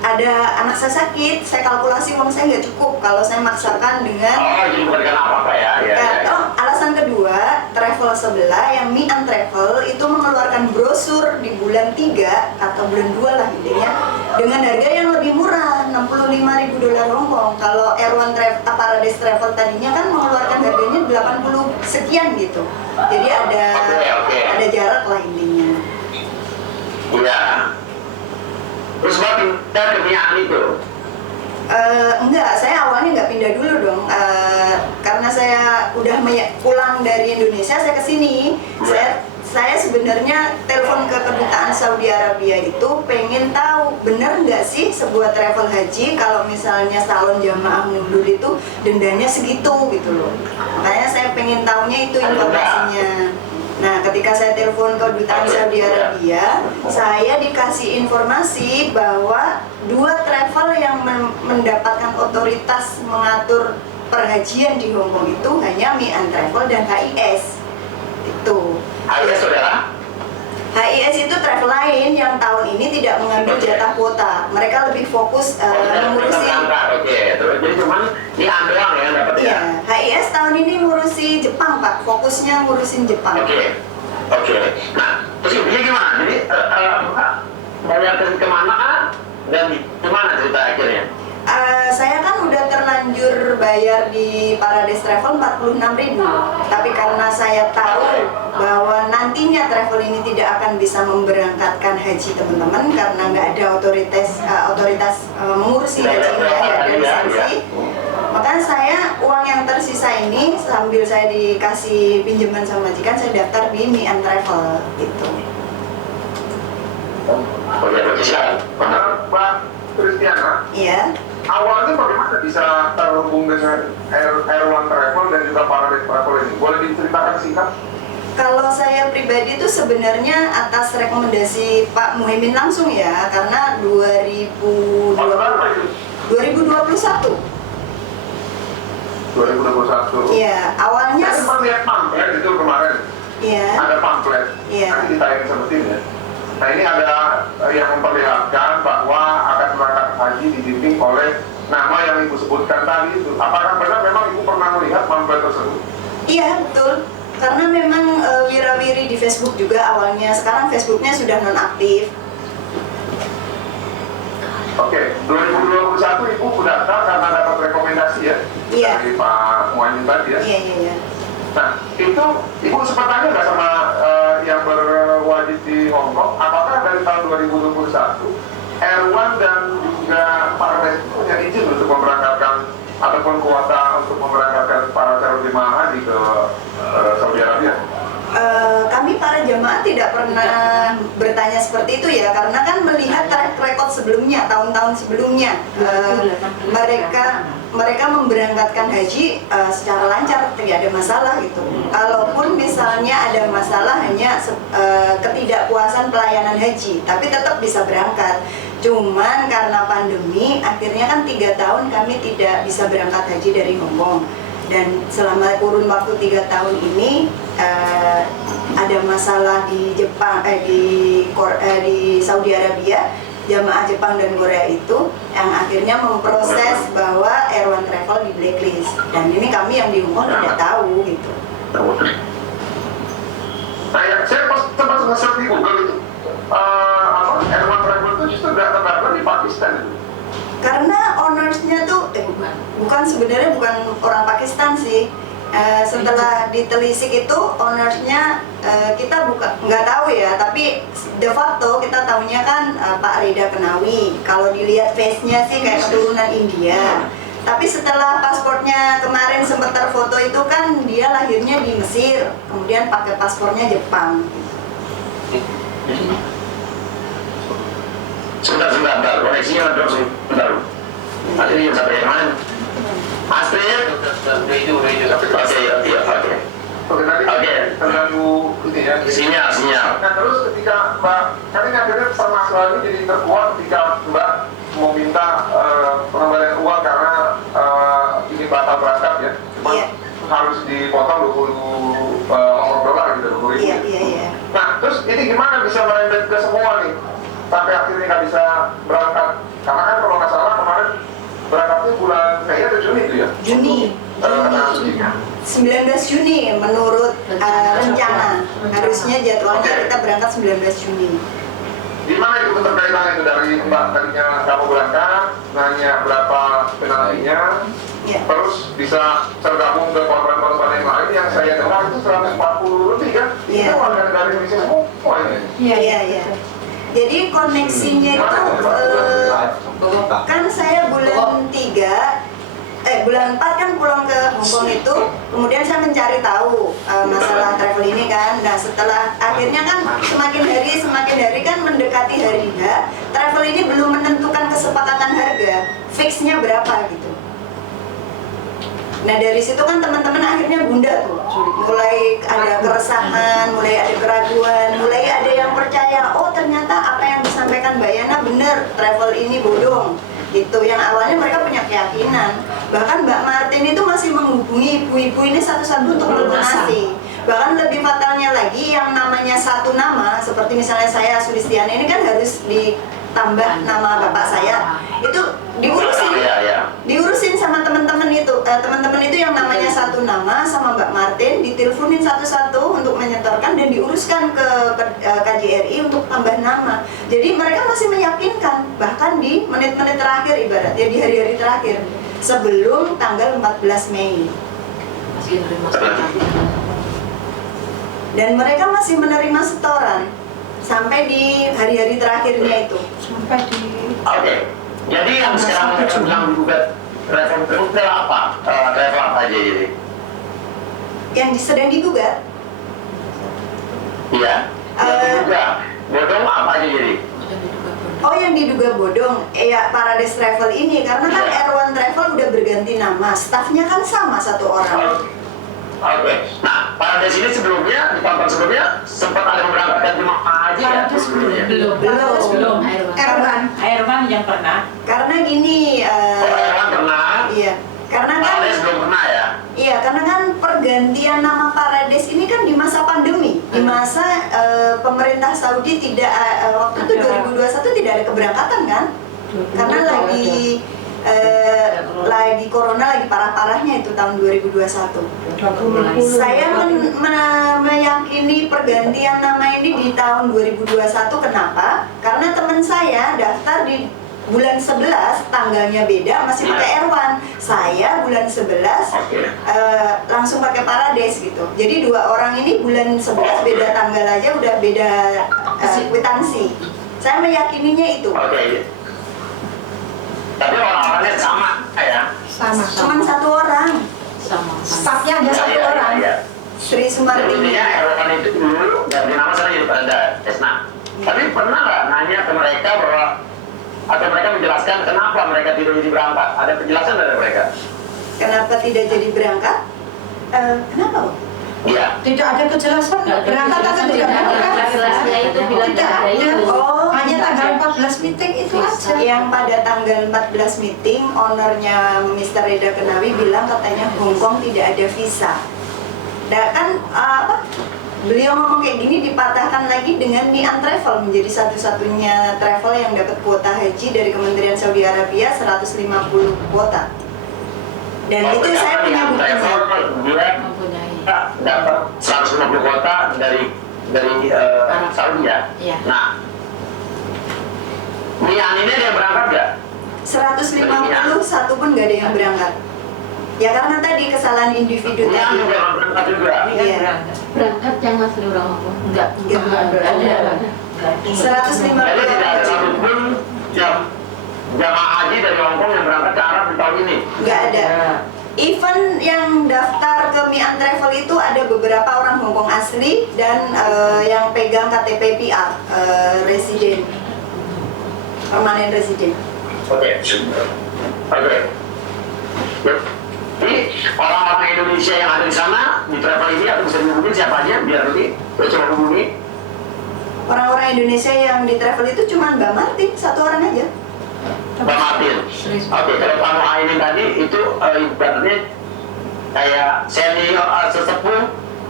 ada anak saya sakit, saya kalkulasi uang saya nggak cukup kalau saya maksakan dengan jadi bukan karena apa-apa ya. alasan kedua, travel sebelah yang Mian Travel itu mengeluarkan brosur di bulan 3 atau bulan 2 lah intinya dengan harga yang lebih murah, $65.000 Hongkong. Kalau Erwan Paradise Travel tadinya kan mengeluarkan harganya 80 sekian gitu. Jadi ada jarak lah intinya. Iya. Terus Mbak pindah ke Mian itu? Enggak, saya awalnya nggak pindah dulu dong. Karena saya udah pulang dari Indonesia, saya kesini. Saya sebenarnya telepon ke kedutaan Saudi Arabia itu pengen tahu bener nggak sih sebuah travel haji kalau misalnya calon jamaah mundur itu dendanya segitu gitu loh. Makanya saya pengen tahunya itu informasinya. Nah, ketika saya telepon kedutaan Saudi Arabia, saya dikasih informasi bahwa 2 travel yang mendapatkan otoritas mengatur perhajian di Hong Kong itu hanya Mian Travel dan HIS. Itu. HIS saudara? HIS itu travel lain yang tahun ini tidak mengambil jatah kuota. Mereka lebih fokus mengurusi. Jadi cuman ini doang ya dapat ya? Iya, HIS tahun ini ngurusi Jepang Pak, fokusnya ngurusin Jepang. Oke. Nah, terus ini gimana? Jadi bayar kemana dan gimana cerita akhirnya? Saya kan udah terlanjur bayar di Paradise Travel 46.000. Tapi karena saya tahu bahwa nantinya travel ini tidak akan bisa memberangkatkan haji teman-teman karena nggak ada otoritas mengurusi hajinya, nggak ada lisensi. Makanya saya uang yang tersisa ini sambil saya dikasih pinjaman sama majikan, saya daftar di Mian Travel gitu. Mbak Kristiana. Iya. Awalnya bagaimana bisa terhubung dengan Erwan Travel dan juga Paradise Travel ini? Boleh diceritakan singkat? Kalau saya pribadi itu sebenarnya atas rekomendasi Pak Muhaimin langsung ya, karena 2021. 2021. Iya, awalnya. Saya sempat lihat pamflet itu kemarin. Iya. Ada pamflet. Iya. Nanti ditayangin sama tim ya. Nah ini ada yang memperlihatkan bahwa akan berangkat haji dibimbing oleh nama yang ibu sebutkan tadi itu. Apakah benar memang ibu pernah melihat pamflet tersebut? Iya betul. Karena memang wirawiri di Facebook juga awalnya. Sekarang Facebooknya sudah nonaktif. Oke, 2021 ibu daftar karena dapat rekomendasi ya dari Pak Muhaimin tadi ya. Iya. Nah, itu ibu sempat tanya nggak sama yang berwajib di Hong Kong, apakah dari tahun 2021 Erwan dan juga Paradise itu punya izin untuk memberangkatkan ataupun kuota untuk memberangkatkan para calon jemaah haji ke Saudi Arabia? Kami para jamaah tidak pernah bertanya seperti itu ya, karena kan melihat track record sebelumnya, tahun-tahun sebelumnya mereka memberangkatkan haji secara lancar, tidak ada masalah gitu. Kalaupun misalnya ada masalah hanya ketidakpuasan pelayanan haji, tapi tetap bisa berangkat. Cuman karena pandemi, akhirnya kan 3 tahun kami tidak bisa berangkat haji dari Hong Kong. Dan selama kurun waktu 3 tahun ini ada masalah di Jepang, di Saudi Arabia, jamaah Jepang dan Korea itu yang akhirnya memproses bahwa Erwan Travel di blacklist. Dan ini kami yang di Hong Kong tidak tahu gitu. Saya sempat nge-search di Google itu, Erwan Travel itu justru data di Pakistan itu. Karena ownersnya tuh sebenarnya bukan orang Pakistan sih. Setelah ditelisik itu ownersnya kita nggak tahu ya, tapi de facto kita tahunya kan Pak Rida Kenawi. Kalau dilihat face-nya sih kayak keturunan India. Tapi setelah paspornya kemarin sempat terfoto itu kan dia lahirnya di Mesir, kemudian pakai paspornya Jepang. Sebentar, koneksinya dong sebentar. Astrid sampai yang mana? Astrid? Oke. Terganggu ini ya. Sinyal. Nah terus ketika Mbak, kan ini akhirnya permasalahan ini jadi terkuat ketika Mbak mau minta pengembalian uang karena ini batal berangkat ya. Cuma harus dipotong $20 gitu, 20.000. Iya. Nah terus ini gimana bisa merembet ke semua nih? Sampai akhirnya nggak bisa berangkat Karena kan kalau nggak salah kemarin berangkatnya bulan Mei atau Juni itu ya? Juni. 19 Juni menurut rencana. Harusnya jadwalnya kita berangkat 19 Juni. Di mana itu keterkaitan itu dari Mbak tadinya kamu berangkat, nanya berapa penaltinya, terus bisa tergabung ke korban-korban yang lain yang saya dengar itu 140 lebih kan? Itu warga negara Indonesia semua ini. Iya. Jadi koneksinya itu kan saya bulan 4 kan pulang ke Hongkong itu, kemudian saya mencari tahu masalah travel ini kan. Nah setelah akhirnya kan semakin hari kan mendekati hari H, travel ini belum menentukan kesepakatan harga, fixnya berapa gitu. Nah dari situ kan teman-teman akhirnya bunda tuh, mulai ada keresahan, mulai ada keraguan, mulai ada yang percaya, oh ternyata apa yang disampaikan Mbak Yana benar, travel ini bodong gitu. Yang awalnya mereka punya keyakinan, bahkan Mbak Martin itu masih menghubungi ibu-ibu ini satu-satu untuk melunasi. Bahkan lebih fatalnya lagi, yang namanya satu nama, seperti misalnya saya Sulistiana ini kan harus ditambah nama bapak saya, itu diurusin sama teman-teman itu, yang namanya satu nama sama Mbak Martin, diteleponin satu-satu untuk menyetorkan dan diuruskan ke KJRI untuk tambah nama. Jadi mereka masih meyakinkan, bahkan di menit-menit terakhir ibaratnya, di hari-hari terakhir sebelum tanggal 14 Mei. Dan mereka masih menerima setoran sampai di hari-hari terakhirnya itu. Sampai di Jadi yang sekarang yang digugat travel itu apa? Travel apa aja jadi? Yang sedang digugat? Iya. Yang diduga bodong apa aja jadi? Oh yang diduga bodong, ya Paradise Travel ini, karena kan Erwan Travel udah berganti nama, stafnya kan sama satu orang. Oke. Nah, Paradise ini sebelumnya, di tahun sebelumnya sempat ada memberangkatkan jemaah haji ya? Belum. Erwan yang pernah. Karena gini, Erwan pernah. iya, karena kan Paradise belum pernah ya? Iya, karena kan pergantian nama Paradise ini kan di masa pandemi, di masa pemerintah Saudi tidak waktu itu 2021 tidak ada keberangkatan kan, karena lagi corona lagi parah-parahnya itu tahun 2021. Saya meyakini pergantian nama ini di tahun 2021. Kenapa? Karena teman saya daftar di bulan 11, tanggalnya beda, masih pakai Erwan. Saya bulan 11 langsung pakai Paradise gitu. Jadi dua orang ini bulan 11 beda tanggal aja udah beda kwitansi. Saya meyakininya itu. Tapi orang-orangnya sama ya? sama. Cuman satu orang. Stafnya ada satu orang. Sri Sumartini. Intinya Erwan itu dulu dari nama saya jadi Paradise. Nah, tapi pernah nggak nanya ke mereka bahwa atau mereka menjelaskan kenapa mereka tidak jadi berangkat? Ada penjelasan dari mereka? Kenapa tidak jadi berangkat? Kenapa? Iya. Tidak ada kejelasan berangkat atau tidak berangkat. Jelasnya itu bilang Tidak ada. Oh, Hanya tanggal 14 meeting itu aja. yang pada tanggal 14 meeting, ownernya Mr. Reda Kenawi bilang katanya Hongkong tidak ada visa. Dan kan beliau ngomong kayak gini dipatahkan lagi dengan Nian Travel menjadi satu-satunya travel yang dapat kuota haji dari Kementerian Saudi Arabia 150 kuota. Dan itu saya punya buktinya. Dapat 150 kuota dari Saudi ya. Nah, Nian ini ada yang berangkat nggak? 150 satu pun nggak ada yang berangkat. Ya karena tadi kesalahan individu Nian tadi. juga berangkat juga. Iya. Berangkat yang asli orang Hongkong? Enggak ada. 150 Jadi tidak ada satupun jamaah haji dari Hongkong yang berangkat ke Arab di tahun ini. nggak ada. Even yang daftar ke Mian Travel itu ada beberapa orang Hongkong asli dan yang pegang KTP PR, residen, permanen residen. Oke. Jadi orang-orang Indonesia yang ada di sana di travel ini atau bisa dihubungin siapa aja biar nanti coba hubungi. Orang-orang Indonesia yang di travel itu cuma Mbak Martin, satu orang aja. Mbak Martin. Oke, kalau Pak Muhaimin tadi itu ibaratnya kayak senior sesepuh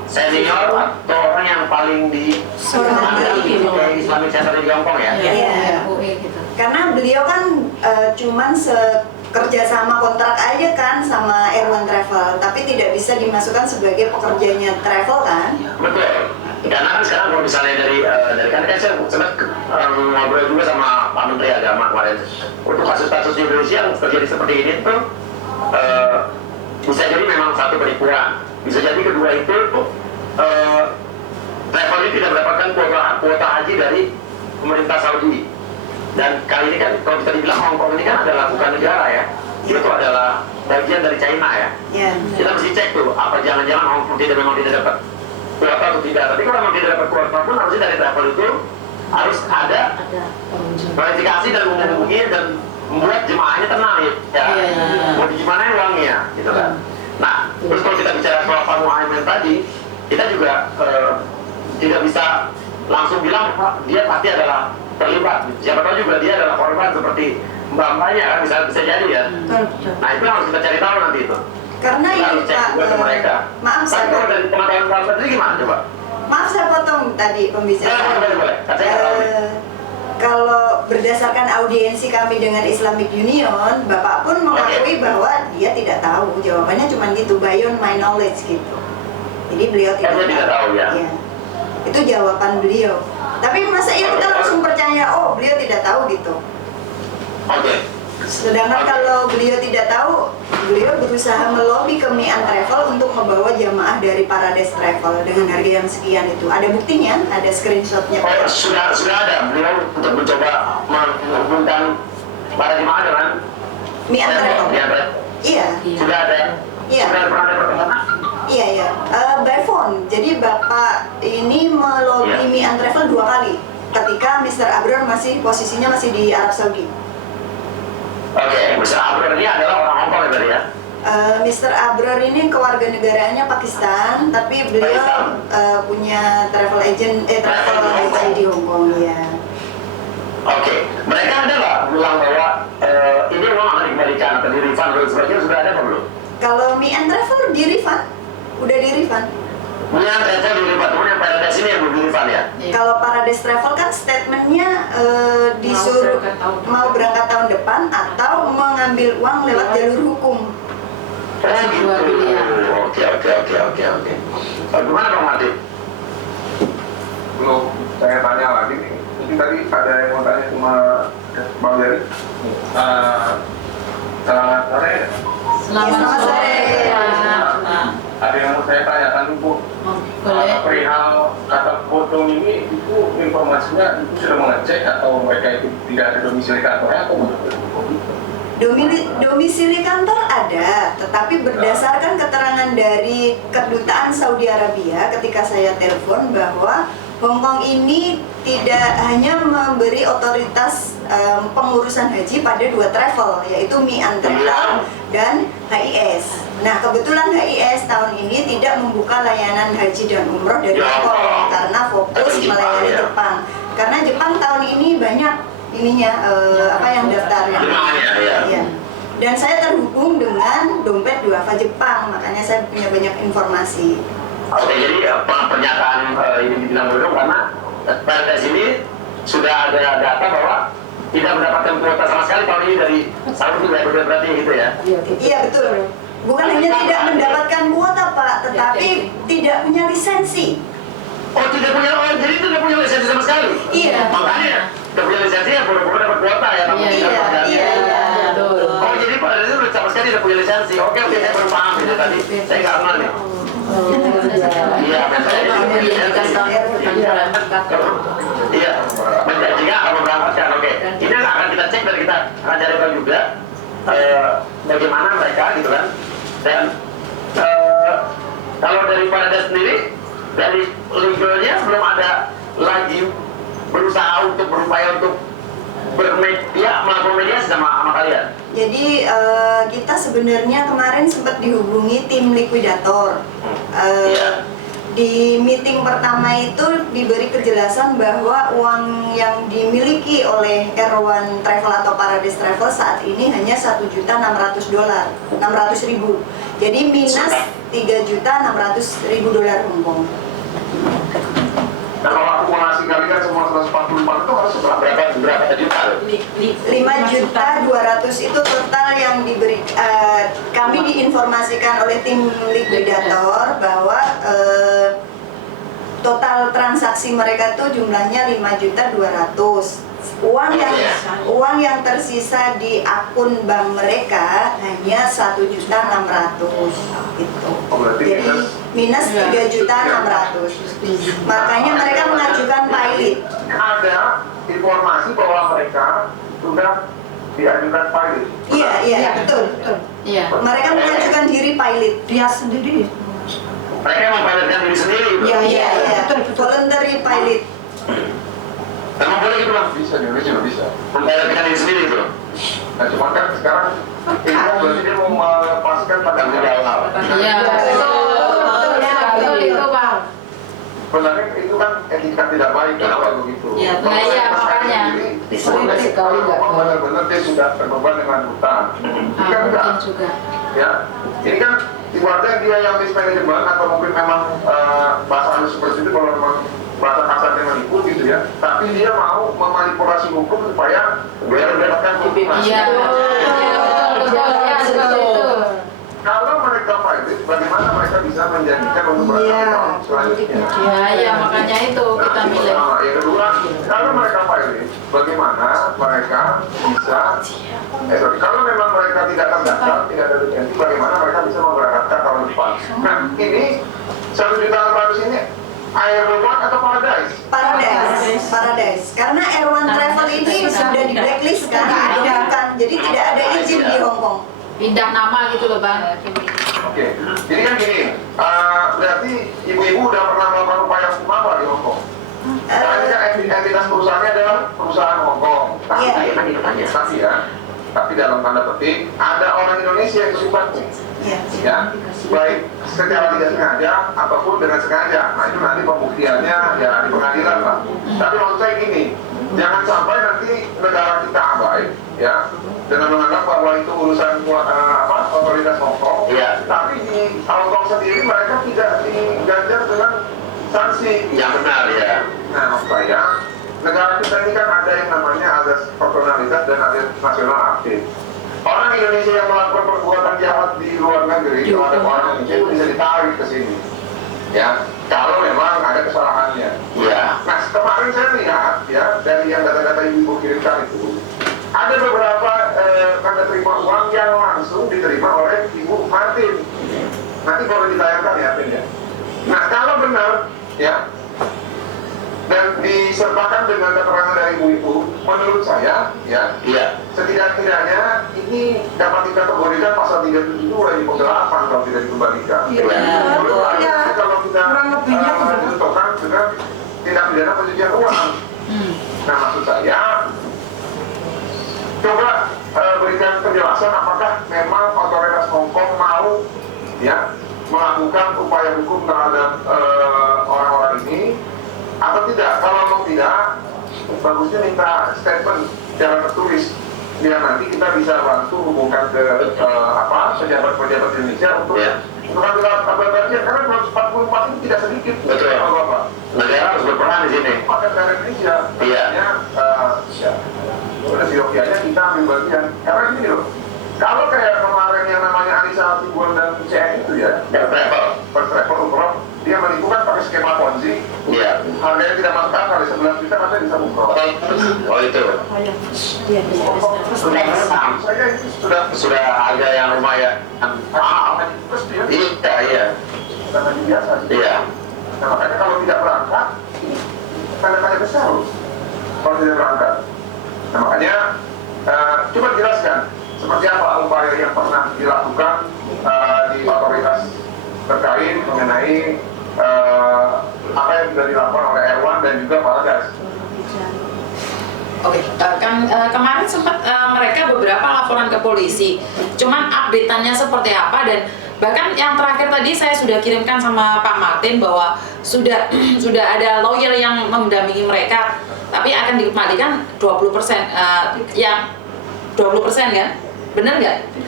senior atau orang yang paling di Islamic Center di Hongkong ya? Iya. Karena beliau kan cuman kerja sama kontrak aja kan sama Erwan Travel, tapi tidak bisa dimasukkan sebagai pekerjanya travel kan? Betul. Karena kan sekarang kalau misalnya dari kan saya sempat ngobrol juga sama Pak Menteri Agama kemarin untuk kasus-kasus di Indonesia yang terjadi seperti ini tuh bisa jadi memang satu penipuan, bisa jadi kedua itu travel ini tidak mendapatkan kuota haji dari pemerintah Saudi. Dan kali ini kan kalau kita dibilang Hongkong ini kan adalah bukan negara ya, itu adalah bagian dari China ya. Kita mesti cek tuh apa jangan-jangan Hongkong memang tidak dapat kuota atau tidak. Tapi kalau memang tidak dapat kuota pun harusnya dari travel itu harus ada verifikasi dan menghubungi dan membuat jemaahnya tenang ya. Mau gimana uangnya gitu kan. Nah, terus kalau kita bicara soal Pak Muhammad tadi, kita juga tidak bisa langsung bilang dia pasti adalah terlibat. Siapa tahu juga dia adalah korban seperti mbak-mbaknya kan, bisa jadi ya. Nah itu harus kita cari tahu nanti itu. Karena kita harus cek juga ke mereka. Maaf saya kalau dari teman-teman mbak tadi gimana coba? Maaf saya potong tadi pembicaraan. Boleh. Kalau berdasarkan audiensi kami dengan Islamic Union, Bapak pun mengakui bahwa dia tidak tahu. Jawabannya cuma gitu, beyond my knowledge gitu. Jadi beliau tidak tahu. Ya. Itu jawaban beliau. Tapi masa iya kita langsung percaya, oh beliau tidak tahu gitu. Sedangkan kalau beliau tidak tahu, beliau berusaha melobi ke Mian Travel untuk membawa jamaah dari Paradise Travel dengan harga yang sekian itu. Ada buktinya, ada screenshotnya. Oh sudah ada, beliau untuk mencoba menghubungkan para jemaah dengan Mian Travel. Iya. Sudah ada. Iya. Sudah pernah ada pertemuan? Iya. By phone. Jadi Bapak ini melobi Mian Travel 2 kali. Ketika Mr. Abrar posisinya masih di Arab Saudi. Oke, Mr. Abrar ini adalah orang Hongkong ya berarti ya? Mr. Abrar ini kewarganegaraannya Pakistan, tapi beliau punya travel agent di Hongkong ya. Oke, mereka ada nggak bilang bahwa ini uang akan dikembalikan atau di refund dan sebagainya, sudah ada apa belum? Kalau Mian Travel di refund, udah di refund. Mian Travel di refund, teman yang Paradise ini yang belum di refund ya? Kalau Paradise Travel kan statementnya disuruh mau berangkat tahun depan atau mengambil uang lewat jalur hukum. Oh gitu. Oke. Bagaimana Bang Martin? Belum, saya tanya lagi nih. Mungkin tadi ada yang mau tanya cuma Bang Jerry. Selamat sore. Selamat sore. Ada yang mau saya tanyakan Bu. Perihal kata potong ini itu informasinya itu sudah mengecek atau mereka itu tidak ada domisili kantornya atau Domisili kantor ada, tetapi berdasarkan keterangan dari Kedutaan Saudi Arabia ketika saya telepon bahwa Hongkong ini tidak hanya memberi otoritas pengurusan haji pada 2 travel, yaitu Mian Travel dan HIS. Nah, kebetulan HIS tahun ini tidak membuka layanan haji dan umroh dari Hongkong karena fokus melayani Jepang. Karena Jepang tahun ini banyak yang daftarnya. Ya. Dan saya terhubung dengan dompet duafa Jepang, makanya saya punya banyak informasi. Oke, jadi pernyataan ini dibilang dulu karena Paradise ini sudah ada data bahwa tidak mendapatkan kuota sama sekali tahun ini dari Saudi berarti gitu ya? Iya betul. Bukan hanya tidak mendapatkan kuota Pak, tetapi tidak punya lisensi. Oh tidak punya, jadi tidak punya lisensi sama sekali? Iya. Makanya tidak punya lisensi ya pura-pura dapat kuota ya? Iya. Oh jadi Paradise itu sama sekali tidak punya lisensi. Oke, saya baru paham itu tadi. Saya nggak kenal nih. Iya, menjanjikan akan memberangkatkan. Oke, ini akan kita cek dan kita akan cari tahu juga bagaimana mereka gitu kan. Dan kalau dari Paradise sendiri, dari legalnya belum ada lagi berusaha untuk berupaya untuk melakukan mediasi sama kalian. Jadi kita sebenarnya kemarin sempat dihubungi tim likuidator. Di meeting pertama itu diberi kejelasan bahwa uang yang dimiliki oleh Erwan Travel atau Paradise Travel saat ini hanya $1.600.000. Jadi minus 3.600.000 dolar Hongkong. Kalau akumulasi kalian semua 144 itu harus berapa juta? 5.200.000 itu total yang diberi. Kami diinformasikan oleh tim likuidator bahwa total transaksi mereka tuh jumlahnya 5.200.000. Uang yang tersisa di akun bank mereka hanya 1.600.000 gitu. Jadi minus 3.600.000. Makanya mereka mengajukan pilot. Ada informasi bahwa mereka sudah diajukan pilot. Iya, betul. Iya. Mereka mengajukan diri pilot. Dia sendiri. Mereka mempilotkan diri sendiri. Iya, voluntary pilot. Emang boleh gitu bang? Bisa, di Indonesia bisa. Mempilotkan diri sendiri itu. Nah, cuma kan sekarang itu berarti dia mau melepaskan pada jawab. Iya. Betul itu bang. Sebenarnya itu kan etika tidak baik kalau begitu. Iya, nah iya makanya. Politik sekali benar-benar dia sudah terbeban dengan hutang. Ini kan enggak. Mungkin juga. Ya, ini kan ibaratnya dia yang mismanagement atau mungkin memang bahasa halus seperti itu kalau memang bahasa kasarnya menipu gitu ya. Tapi dia mau memanipulasi hukum supaya biar mendapatkan keuntungan. Iya. Betul. Kalau mereka pilot, bagaimana mereka bisa menjanjikan untuk berangkat selanjutnya? Iya, makanya itu kita milih. Yang kedua, kalau mereka pilot, bagaimana mereka bisa kalau memang mereka tidak terdaftar, tidak ada lisensi, bagaimana mereka bisa memberangkatkan tahun depan? Nah, ini 1.600.000 ini Air1 atau Paradise? Paradise. Karena Air1 Travel ini sudah di blacklist kan, jadi tidak ada izin di Hong Kong. Pindah nama gitu loh bang. Oke, jadi kan gini, berarti ibu-ibu udah pernah melakukan upaya hukum apa di Hong Kong? Karena ini kan entitas perusahaannya adalah perusahaan Hong Kong. Tapi dalam tanda petik ada orang Indonesia yang terlibat, ya, baik secara tidak sengaja ataupun dengan sengaja. Nah itu nanti pembuktiannya ya di pengadilan lah. Tapi maksud saya gini, jangan sampai nanti negara kita abai, ya, dengan menganggap bahwa itu urusan otoritas Hong Kong. Iya. Tapi di Hong Kong sendiri mereka tidak diganjar dengan sanksi. Yang benar ya. Nah, maksud saya, negara kita ini kan ada yang namanya azas proporsionalitas dan azas nasional aktif. Orang Indonesia yang melakukan perbuatan jahat di luar negeri terhadap orang Indonesia itu bisa ditarik ke sini. Ya, kalau memang ada kesalahannya. Iya. Nah, kemarin saya lihat ya dari yang data-data ibu kirimkan itu, ada beberapa tanda terima uang yang langsung diterima oleh Ibu Martin. Nanti boleh ditayangkan ya, ya. Nah, kalau benar ya dan disertakan dengan keterangan dari ibu-ibu, menurut saya ya, setidak-tidaknya ini dapat dikategorikan pasal 372 di 8 kalau tidak dikembalikan. Kalau kita menentukan dengan tindak pidana pencucian uang. Nah, maksud saya coba berikan penjelasan apakah memang otoritas Hong Kong mau ya melakukan upaya hukum terhadap orang-orang ini atau tidak. Kalau memang tidak, bagusnya minta statement secara tertulis biar nanti kita bisa bantu hubungkan ke pejabat-pejabat Indonesia untuk mengambil kabar bagian karena 144 itu tidak sedikit. Betul ya Bapak. Negara harus berperan di sini. Maka negara Indonesia, udah siokianya kita ambil bagian. Karena gini loh, kalau kayak kemarin yang namanya Anissa Hasibuan dan CN itu ya, First Travel Umroh, dia menipu kan pakai skema Ponzi. Iya. Harganya tidak masuk akal, 11 juta masa bisa umroh. Oh itu. Saya itu sudah harga yang lumayan. Iya. Bukan lagi biasa. Iya. Nah, makanya kalau tidak berangkat, tanda-tanda besar loh. Kalau tidak berangkat. Nah, makanya coba jelaskan seperti apa upaya yang pernah dilakukan di otoritas terkait mengenai apa yang sudah dilakukan oleh Air1 dan juga Paradise. Oke, kemarin sempat mereka beberapa laporan ke polisi. Cuman update-annya seperti apa dan bahkan yang terakhir tadi saya sudah kirimkan sama Pak Martin bahwa sudah ada lawyer yang mendampingi mereka, tapi akan dikembalikan 20%. Yang 20% kan? Benar nggak?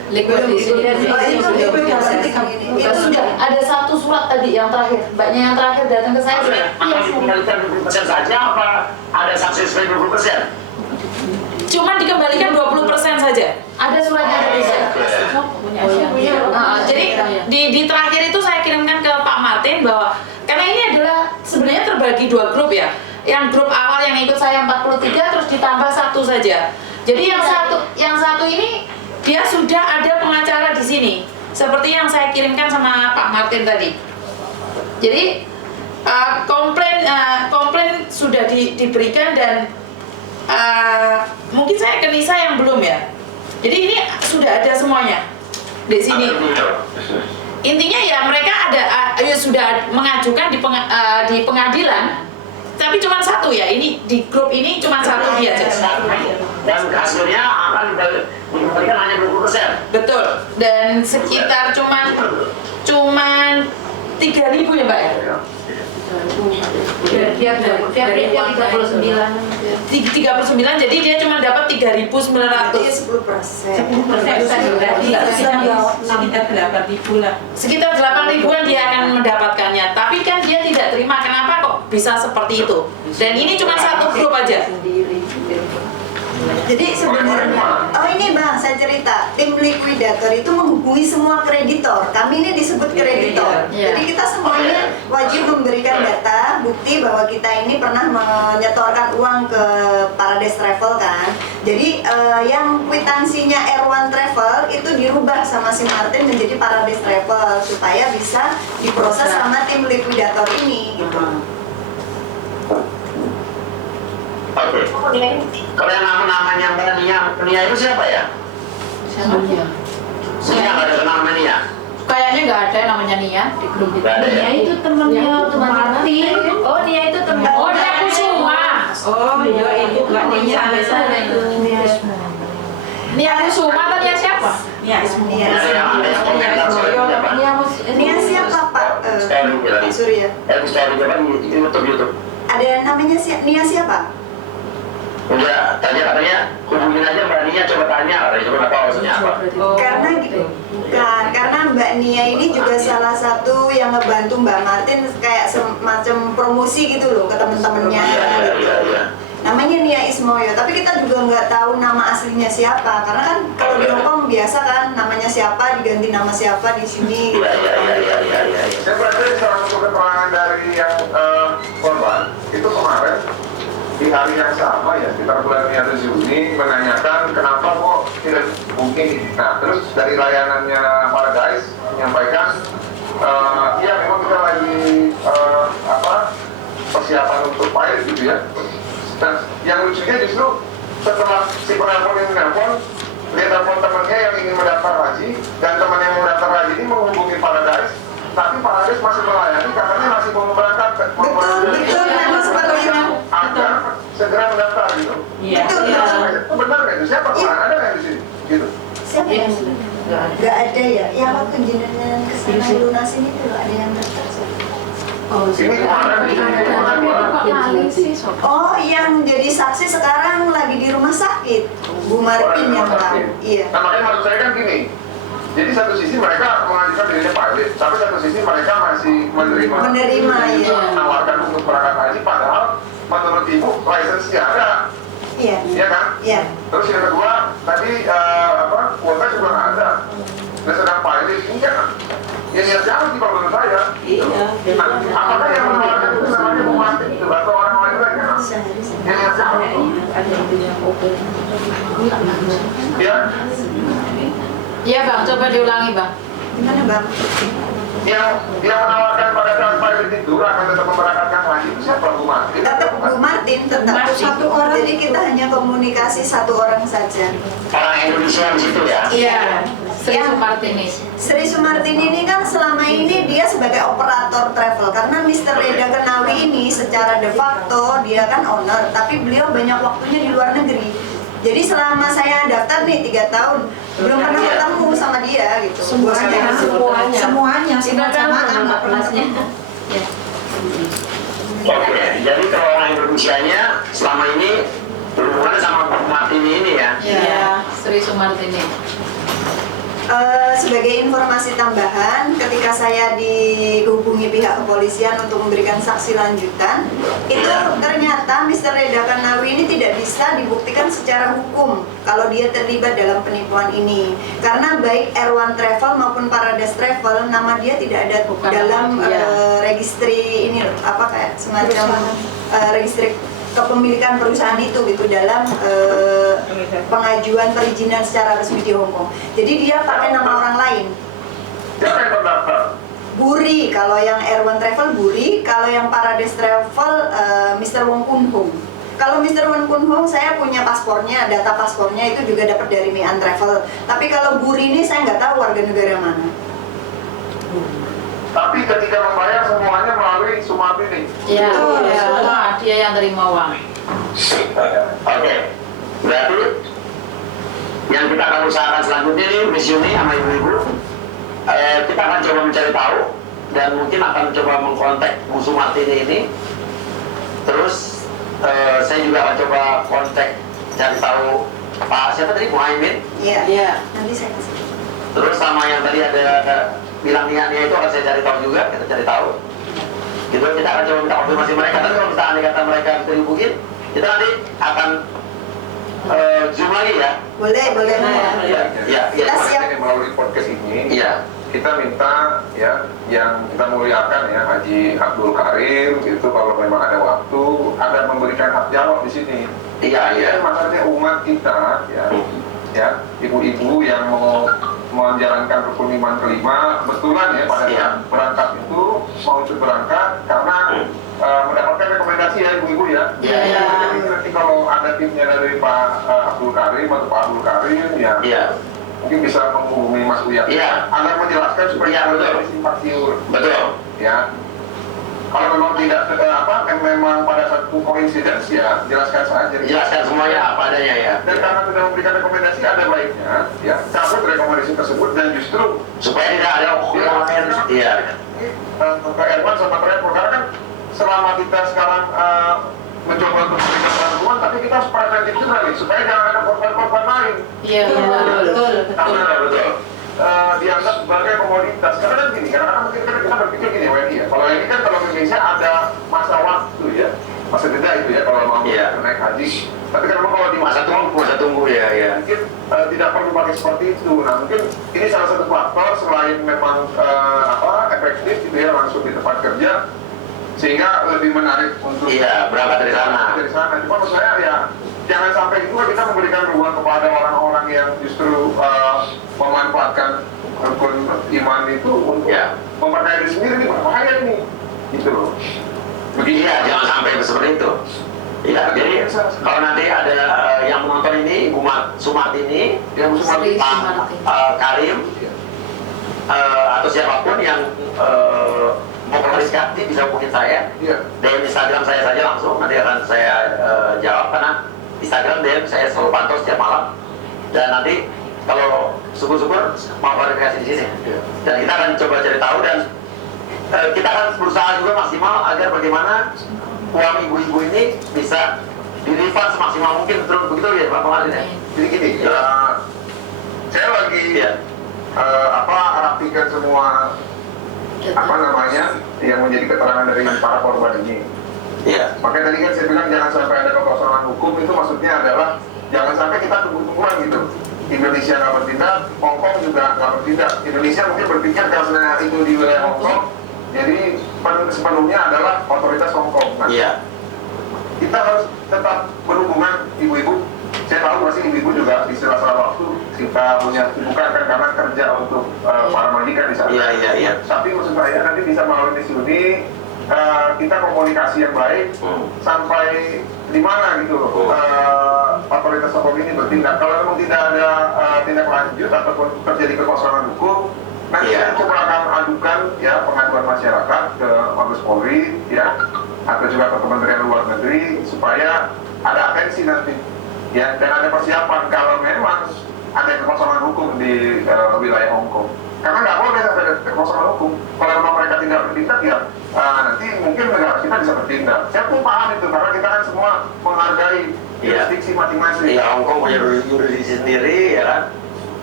Liquidasi. Itu sudah ada satu surat tadi yang terakhir. Mbaknya yang terakhir datang ke saya sudah. Iya, dikembalikan 20% saja apa ada sukses rate 20%? Cuma dikembalikan 20% saja. Ada suratnya dari saya. Jadi di terakhir itu saya kirimkan ke Pak Martin bahwa karena ini adalah sebenarnya terbagi 2 grup ya. Yang grup awal yang ikut saya 43 terus ditambah 1 saja. Jadi yang satu ini dia sudah ada pengacara di sini. Seperti yang saya kirimkan sama Pak Martin tadi. Jadi komplain sudah diberikan dan mungkin saya ke Nisa yang belum ya. Jadi ini sudah ada semuanya di sini. Intinya ya mereka sudah mengajukan di pengadilan, tapi cuma 1 ya. Ini di grup ini cuma 1 dia aja. Dan hasilnya akan dikembalikan hanya 20%. Betul. Dan sekitar cuman 3.000 ya Mbak ya. Dia 39, jadi dia cuma dapat 3.900. Jadi 10%. Sekitar 8.000-an dia akan mendapatkannya. Tapi kan dia tidak terima. Kenapa kok bisa seperti itu? Dan ini cuma 1 grup aja. Jadi sebenarnya, ini Bang, saya cerita, tim likuidator itu menghubungi semua kreditor. Kami ini disebut kreditor. Jadi kita semuanya wajib memberikan data, bukti bahwa kita ini pernah menyetorkan uang ke Paradise Travel kan. Jadi yang kwitansinya Erwan Travel itu dirubah sama si Martin menjadi Paradise Travel supaya bisa diproses sama tim likuidator ini gitu. Oke. Kalau yang namanya Mbak Nia itu siapa ya? Siapa dia? Nia nggak ada nama Nia. Kayaknya nggak ada namanya Nia di grup itu. Nia itu temannya Martin. Oh, Nia itu teman. Oh, Nia Kusuma. Oh, iya itu nggak Nia. Nia Kusuma atau Nia siapa? Nia siapa Pak? Surya. YouTube. Ada namanya Nia siapa? Udah, katanya hubungin aja Mbak Nia, coba tanya, coba tahu maksudnya apa. Karena gitu, bukan, karena Mbak Nia ini juga salah satu yang ngebantu Mbak Martin kayak semacam promosi gitu loh ke temen-temennya. Namanya Nia Ismoyo, tapi kita juga nggak tahu nama aslinya siapa, karena kan kalau di Hongkong biasa kan namanya siapa diganti nama siapa di sini. Saya berarti salah satu keterangan dari yang korban itu kemarin di hari yang sama ya, sekitar bulan Mei atau Juni menanyakan kenapa kok tidak booking. Nah terus dari layanannya Paradise menyampaikan ya memang kita lagi persiapan untuk pilot gitu ya. Dan yang lucunya justru setelah si penelpon ini nelpon, dia telepon temannya yang ingin mendaftar haji, dan teman yang mau mendaftar haji ini menghubungi Paradise, tapi Paradise masih melayani, katanya masih mau berangkat. Betul, memang seperti itu. Agar segera mendaftar gitu. Iya. Benar nggak itu? Siapa kemarin ada nggak di sini? Gitu. Siapa yang nggak ada ya? Yang waktu jenengan kesana lunasin itu nggak ada yang daftar. Oh, yang jadi saksi sekarang lagi di rumah sakit, Bu Martin yang tahu. Iya. Nah makanya maksud saya kan gini. Jadi satu sisi mereka mengajukan dirinya pilot, tapi satu sisi mereka masih menerima ya. menawarkan untuk berangkat haji, padahal menurut ibu lisensinya ada. Iya. Iya kan? Iya. Terus yang kedua tadi kuota juga nggak ada. Dan sedang pilot ini kan ya niat jalan sih kalau menurut saya. Iya. Nah, apakah yang menawarkan itu namanya Bu Martin itu atau orang lain lagi kan? Yang niat jalan. Ya. Iya Bang, coba diulangi Bang. Gimana Bang? Yang menawarkan pada saat pilot itu akan tetap memberangkatkan haji itu siapa Bu Martin? Tetap Bu Martin, tetap satu orang. Jadi kita hanya komunikasi 1 orang saja. Orang Indonesia di situ ya? Iya. Sri Sumartini. Sri Sumartini ini kan selama ini dia sebagai operator travel, karena Mr. Reda Kenawi ini secara de facto dia kan owner, tapi beliau banyak waktunya di luar negeri. Jadi selama saya daftar nih 3 tahun belum pernah ketemu sama dia gitu. Semuanya sama-sama nggak pernah ketemu. Ya. Oke, jadi kalau orang Indonesianya selama ini berhubungan sama Bu Martini ini ya? Iya, Sri Sumartini. Sebagai informasi tambahan, ketika saya dihubungi pihak kepolisian untuk memberikan saksi lanjutan, itu ternyata Mr. Reda Kanawi ini tidak bisa dibuktikan secara hukum kalau dia terlibat dalam penipuan ini. Karena baik Erwan Travel maupun Paradise Travel, nama dia tidak ada dalam registri ini loh, apa kayak semacam registri kepemilikan perusahaan itu gitu dalam pengajuan perizinan secara resmi di Hong Kong. Jadi dia pakai nama orang lain. Siapa yang terdaftar? Buri, kalau yang Erwan Travel Buri, kalau yang Paradise Travel Mr. Wong Kun Hong. Kalau Mr. Wong Kun Hong saya punya paspornya, data paspornya itu juga dapat dari Mian Travel. Tapi kalau Buri ini saya nggak tahu warga negara mana. Tapi ketika membayar semuanya melalui Sumardi nih. Iya, semua dia yang terima uang. Oke, berarti yang kita akan usahakan selanjutnya ini Miss Yuni sama ibu-ibu, kita akan coba mencari tahu dan mungkin akan coba mengkontak Bu Sumartini ini. Terus saya juga akan coba kontak cari tahu Pak siapa tadi, Muhaimin. Iya. Nanti saya kasih. Terus sama yang tadi ada bilang niatnya itu akan saya cari tahu juga, kita cari tahu. Gitu, kita akan coba minta konfirmasi mereka. Dan kalau misalnya kata mereka bisa dihubungin, kita nanti akan zoom lagi ya. Boleh. Ya. Kita siap. Melalui podcast ini, Iya. kita minta ya yang kita muliakan ya Haji Abdul Karim itu kalau memang ada waktu ada memberikan hak jawab di sini. Iya. Ini masalahnya umat kita ya ibu-ibu yang mau menjalankan rukun iman kelima kebetulan ya pada saat berangkat itu mau ikut berangkat karena mendapatkan rekomendasi ya ibu-ibu ya. Jadi nanti kalau ada timnya dari Pak Abdul Karim atau Pak Abdul Karim ya. Mungkin bisa menghubungi Mas Uya agar menjelaskan supaya tidak simpang siur. Betul. Ya. Kalau memang tidak memang pada satu koinsidens ya jelaskan saja. Jelaskan semuanya apa adanya ya. Dan karena sudah memberikan rekomendasi ada baiknya ya cabut rekomendasi tersebut dan justru supaya tidak ada lain. Iya. Ke Erwan sama Trevor karena kan selama kita sekarang mencoba untuk memberikan bantuan, tapi kita harus preventif juga nih supaya jangan ada korban-korban lain. Iya, betul. Karena dianggap sebagai komoditas. Karena kan gini, karena mungkin kita berpikir gini, WNI ya. Kalau ini kan kalau Indonesia ada masa waktu ya, masa jeda itu ya kalau mau naik haji. Tapi kan kalau di masa tunggu ya. Mungkin tidak perlu pakai seperti itu. Nah mungkin ini salah satu faktor selain memang efektif gitu ya langsung di tempat kerja. Sehingga lebih menarik untuk berangkat dari sana. Cuma menurut saya ya jangan sampai juga kita memberikan ruang kepada orang-orang yang justru memanfaatkan rukun iman itu untuk memperkaya diri sendiri, ini berbahaya ini, gitu loh. Begitu ya, jangan sampai seperti itu. Iya, jadi kalau nanti ada yang menonton ini Ibu Sumartini, Pak Karim, atau siapapun yang mau klarifikasi bisa hubungin saya. DM Instagram saya saja langsung, nanti akan saya jawab karena Instagram DM saya selalu pantau setiap malam. Dan nanti kalau syukur-syukur mau klarifikasi di sini. Dan kita akan coba cari tahu dan kita akan berusaha juga maksimal agar bagaimana uang ibu-ibu ini bisa di-refund semaksimal mungkin. Terus begitu ya Pak Martin ya. Jadi gini, saya lagi rapikan semua yang menjadi keterangan dari para korban ini. Makanya tadi kan saya bilang jangan sampai ada kekosongan hukum, itu maksudnya adalah jangan sampai kita tunggu-tungguan gitu. Indonesia nggak bertindak, Hong Kong juga nggak bertindak. Indonesia mungkin berpikir karena itu di wilayah Hong Kong, jadi sepenuhnya adalah otoritas Hong Kong. Nah, kita harus tetap berhubungan ibu-ibu. Saya tahu pasti ibu-ibu juga di sela-sela waktu kita punya kesibukan kan karena kerja untuk para majikan di sana. Tapi maksud saya nanti bisa melalui Miss Yuni kita komunikasi yang baik sampai di mana gitu otoritas hukum ini bertindak. Kalau memang tidak ada tindak lanjut ataupun terjadi kekosongan hukum, nanti kita coba akan adukan ya pengaduan masyarakat ke Mabes Polri ya atau juga ke Kementerian Luar Negeri supaya ada atensi nanti. Ya, dan ada persiapan kalau memang ada kekosongan hukum di wilayah Hong Kong. Karena nggak boleh ada kekosongan hukum. Kalau memang mereka tidak bertindak ya nanti mungkin negara kita bisa bertindak. Saya pun paham itu karena kita kan semua menghargai jurisdiksi masing-masing. Hong Kong punya jurisdiksi sendiri ya kan.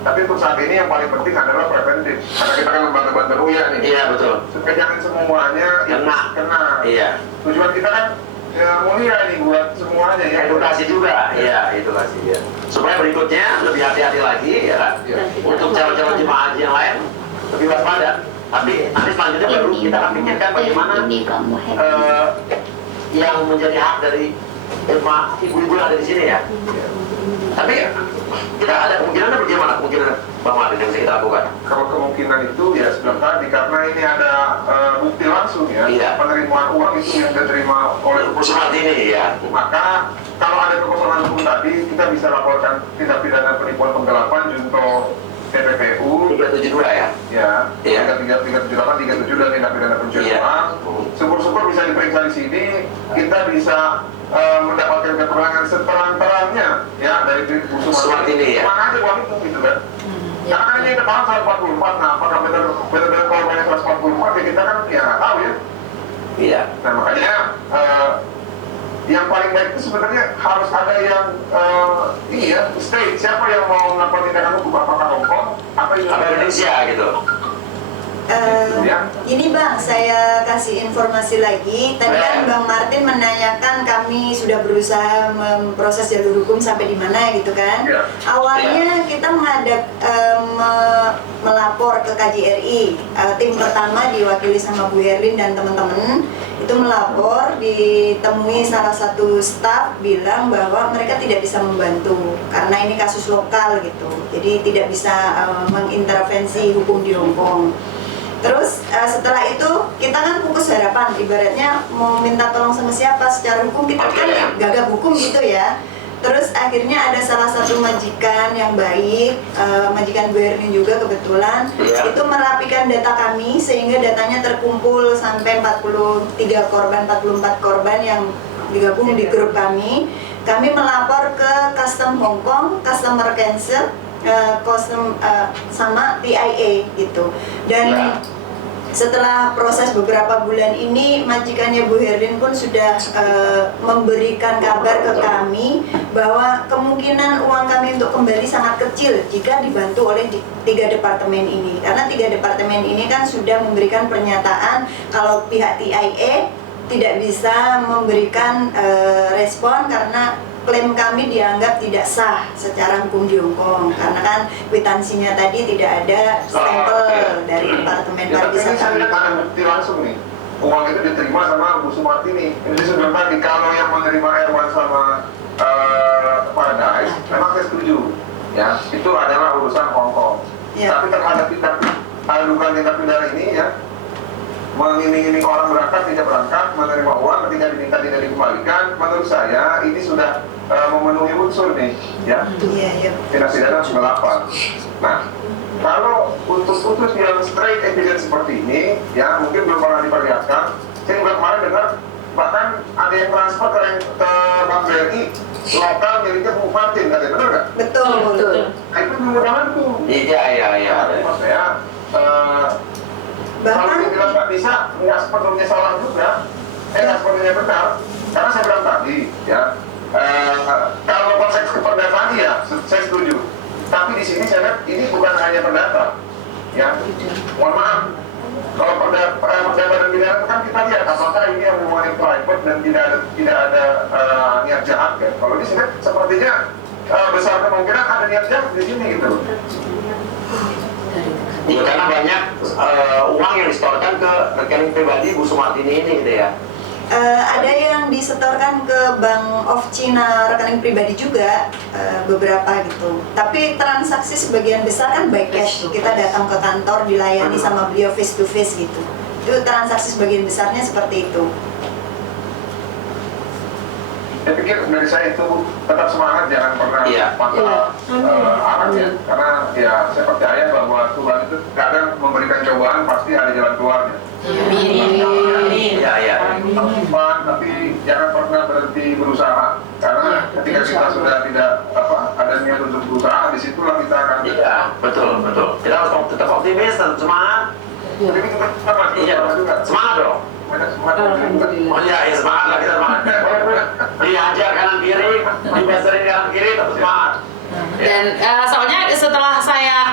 Tapi untuk saat ini yang paling penting adalah preventif. Karena kita kan lembaga bantuan UIA nih. Iya betul. Supaya jangan semuanya kena. Iya. Tujuan kita kan ya mulia nih buat semuanya ya. Edukasi juga, iya edukasi ya. Supaya berikutnya lebih hati-hati lagi ya kan. Untuk calon-calon jemaah haji yang lain lebih waspada. Tapi nanti selanjutnya baru kita akan pikirkan bagaimana yang menjadi hak dari jemaah ibu-ibu yang ada di sini ya. Tapi kita ada kemungkinan bagaimana kemungkinan Bang Martin yang bisa kita lakukan? Kalau kemungkinan itu ya sebelum tadi karena ini ada bukti langsung ya, penerimaan uang itu yang diterima oleh Bu Sumartini ya. Maka kalau ada kekosongan hukum tadi kita bisa laporkan tindak pidana penipuan penggelapan junto TPPU 372 ya. Ya, 378, 37 dan tindak pidana pencucian uang. Syukur-syukur bisa diperiksa di sini, kita bisa mendapatkan keterangan seterang-terangnya ya dari Bu Sumartini ya. Mana aja uang itu gitu kan. Karena kan ini ketahuan 144, nah apakah benar-benar korbannya 144 ya kita kan ya nggak tahu ya. Iya. Nah makanya yang paling baik itu sebenarnya harus ada yang ini ya, state siapa yang mau melakukan tindakan hukum, apakah Hongkong apa Indonesia gitu. Ini Bang, saya kasih informasi lagi. Tadi kan Bang Martin menanyakan kami sudah berusaha memproses jalur hukum sampai di mana gitu kan. Awalnya kita melapor ke KJRI. Tim pertama diwakili sama Bu Herlin dan teman-teman itu melapor, ditemui salah satu staf bilang bahwa mereka tidak bisa membantu karena ini kasus lokal gitu. Jadi tidak bisa mengintervensi hukum di Hongkong. Terus setelah itu kita kan fokus harapan, ibaratnya mau minta tolong sama siapa secara hukum kita kan gagap hukum gitu ya. Terus akhirnya ada salah satu majikan yang baik, majikan Bu Herlin juga kebetulan itu merapikan data kami sehingga datanya terkumpul sampai 43 korban, 44 korban yang digabung di grup kami. Kami melapor ke Custom Hongkong, Customer Council, sama TIA gitu. Dan setelah proses beberapa bulan ini majikannya Bu Herlin pun sudah memberikan kabar ke kami bahwa kemungkinan uang kami untuk kembali sangat kecil jika dibantu oleh 3 departemen ini, karena 3 departemen ini kan sudah memberikan pernyataan kalau pihak TIA tidak bisa memberikan respon karena klaim kami dianggap tidak sah secara hukum di Hongkong karena kan kwitansinya tadi tidak ada stempel dari Departemen Pariwisata. Ini saya ada bukti langsung nih, uang itu diterima sama Bu Sumartini. Ini sebelum tadi kalau yang menerima Erwan sama Paradise, memang saya setuju, ya itu adalah urusan Hongkong. Tapi terhadap dugaan tindak pidana ini ya, mengiming-iming orang berangkat tidak berangkat, menerima uang ketika diminta tidak dikembalikan, menurut saya ini sudah memenuhi unsur nih, ya. Tindak pidana 98. Nah, kalau untuk putus yang straight evidence seperti ini, ya mungkin belum pernah diperlihatkan. Saya juga kemarin dengar bahkan ada yang transfer ke Bank BRI lokal miliknya Bu Martin, katanya benar nggak? Betul. Nah, itu mudah-mudahan tuh. Iya. Maksud saya kalau dibilang nggak bisa, nggak sepenuhnya salah juga, nggak sepenuhnya benar. Karena saya bilang tadi, ya, kalau konteks keperdataan ya, saya setuju. Tapi di sini saya lihat ini bukan hanya perdata, ya. Mohon maaf, kalau perdata dan pidana kan kita lihat apakah ini yang hubungan private dan tidak ada niat jahat kan. Kalau di sini sepertinya besar kemungkinan ada niat jahat di sini gitu. Ya, karena banyak uang yang disetorkan ke rekening pribadi Bu Sumartini ini gitu ya. Ada yang disetorkan ke Bank of China rekening pribadi juga beberapa gitu. Tapi transaksi sebagian besar kan by cash. Kita datang ke kantor dilayani sama beliau face to face gitu. Itu transaksi sebagian besarnya seperti itu. Saya pikir dari saya itu tetap semangat, jangan pernah patah arah ya. Karena ya saya percaya bahwa Tuhan itu kadang memberikan cobaan pasti ada jalan keluarnya. Tapi jangan pernah berhenti berusaha. Karena ketika kita sudah tidak ada niat untuk berusaha, disitulah kita akan. Iya, betul. Kita harus tetap optimis dan semangat. Jadi kita masih semangat dong. Oh iya, semangat lah kita semangat. Diajar kanan kiri, dibesarin kanan kiri, tetap semangat. Dan soalnya setelah saya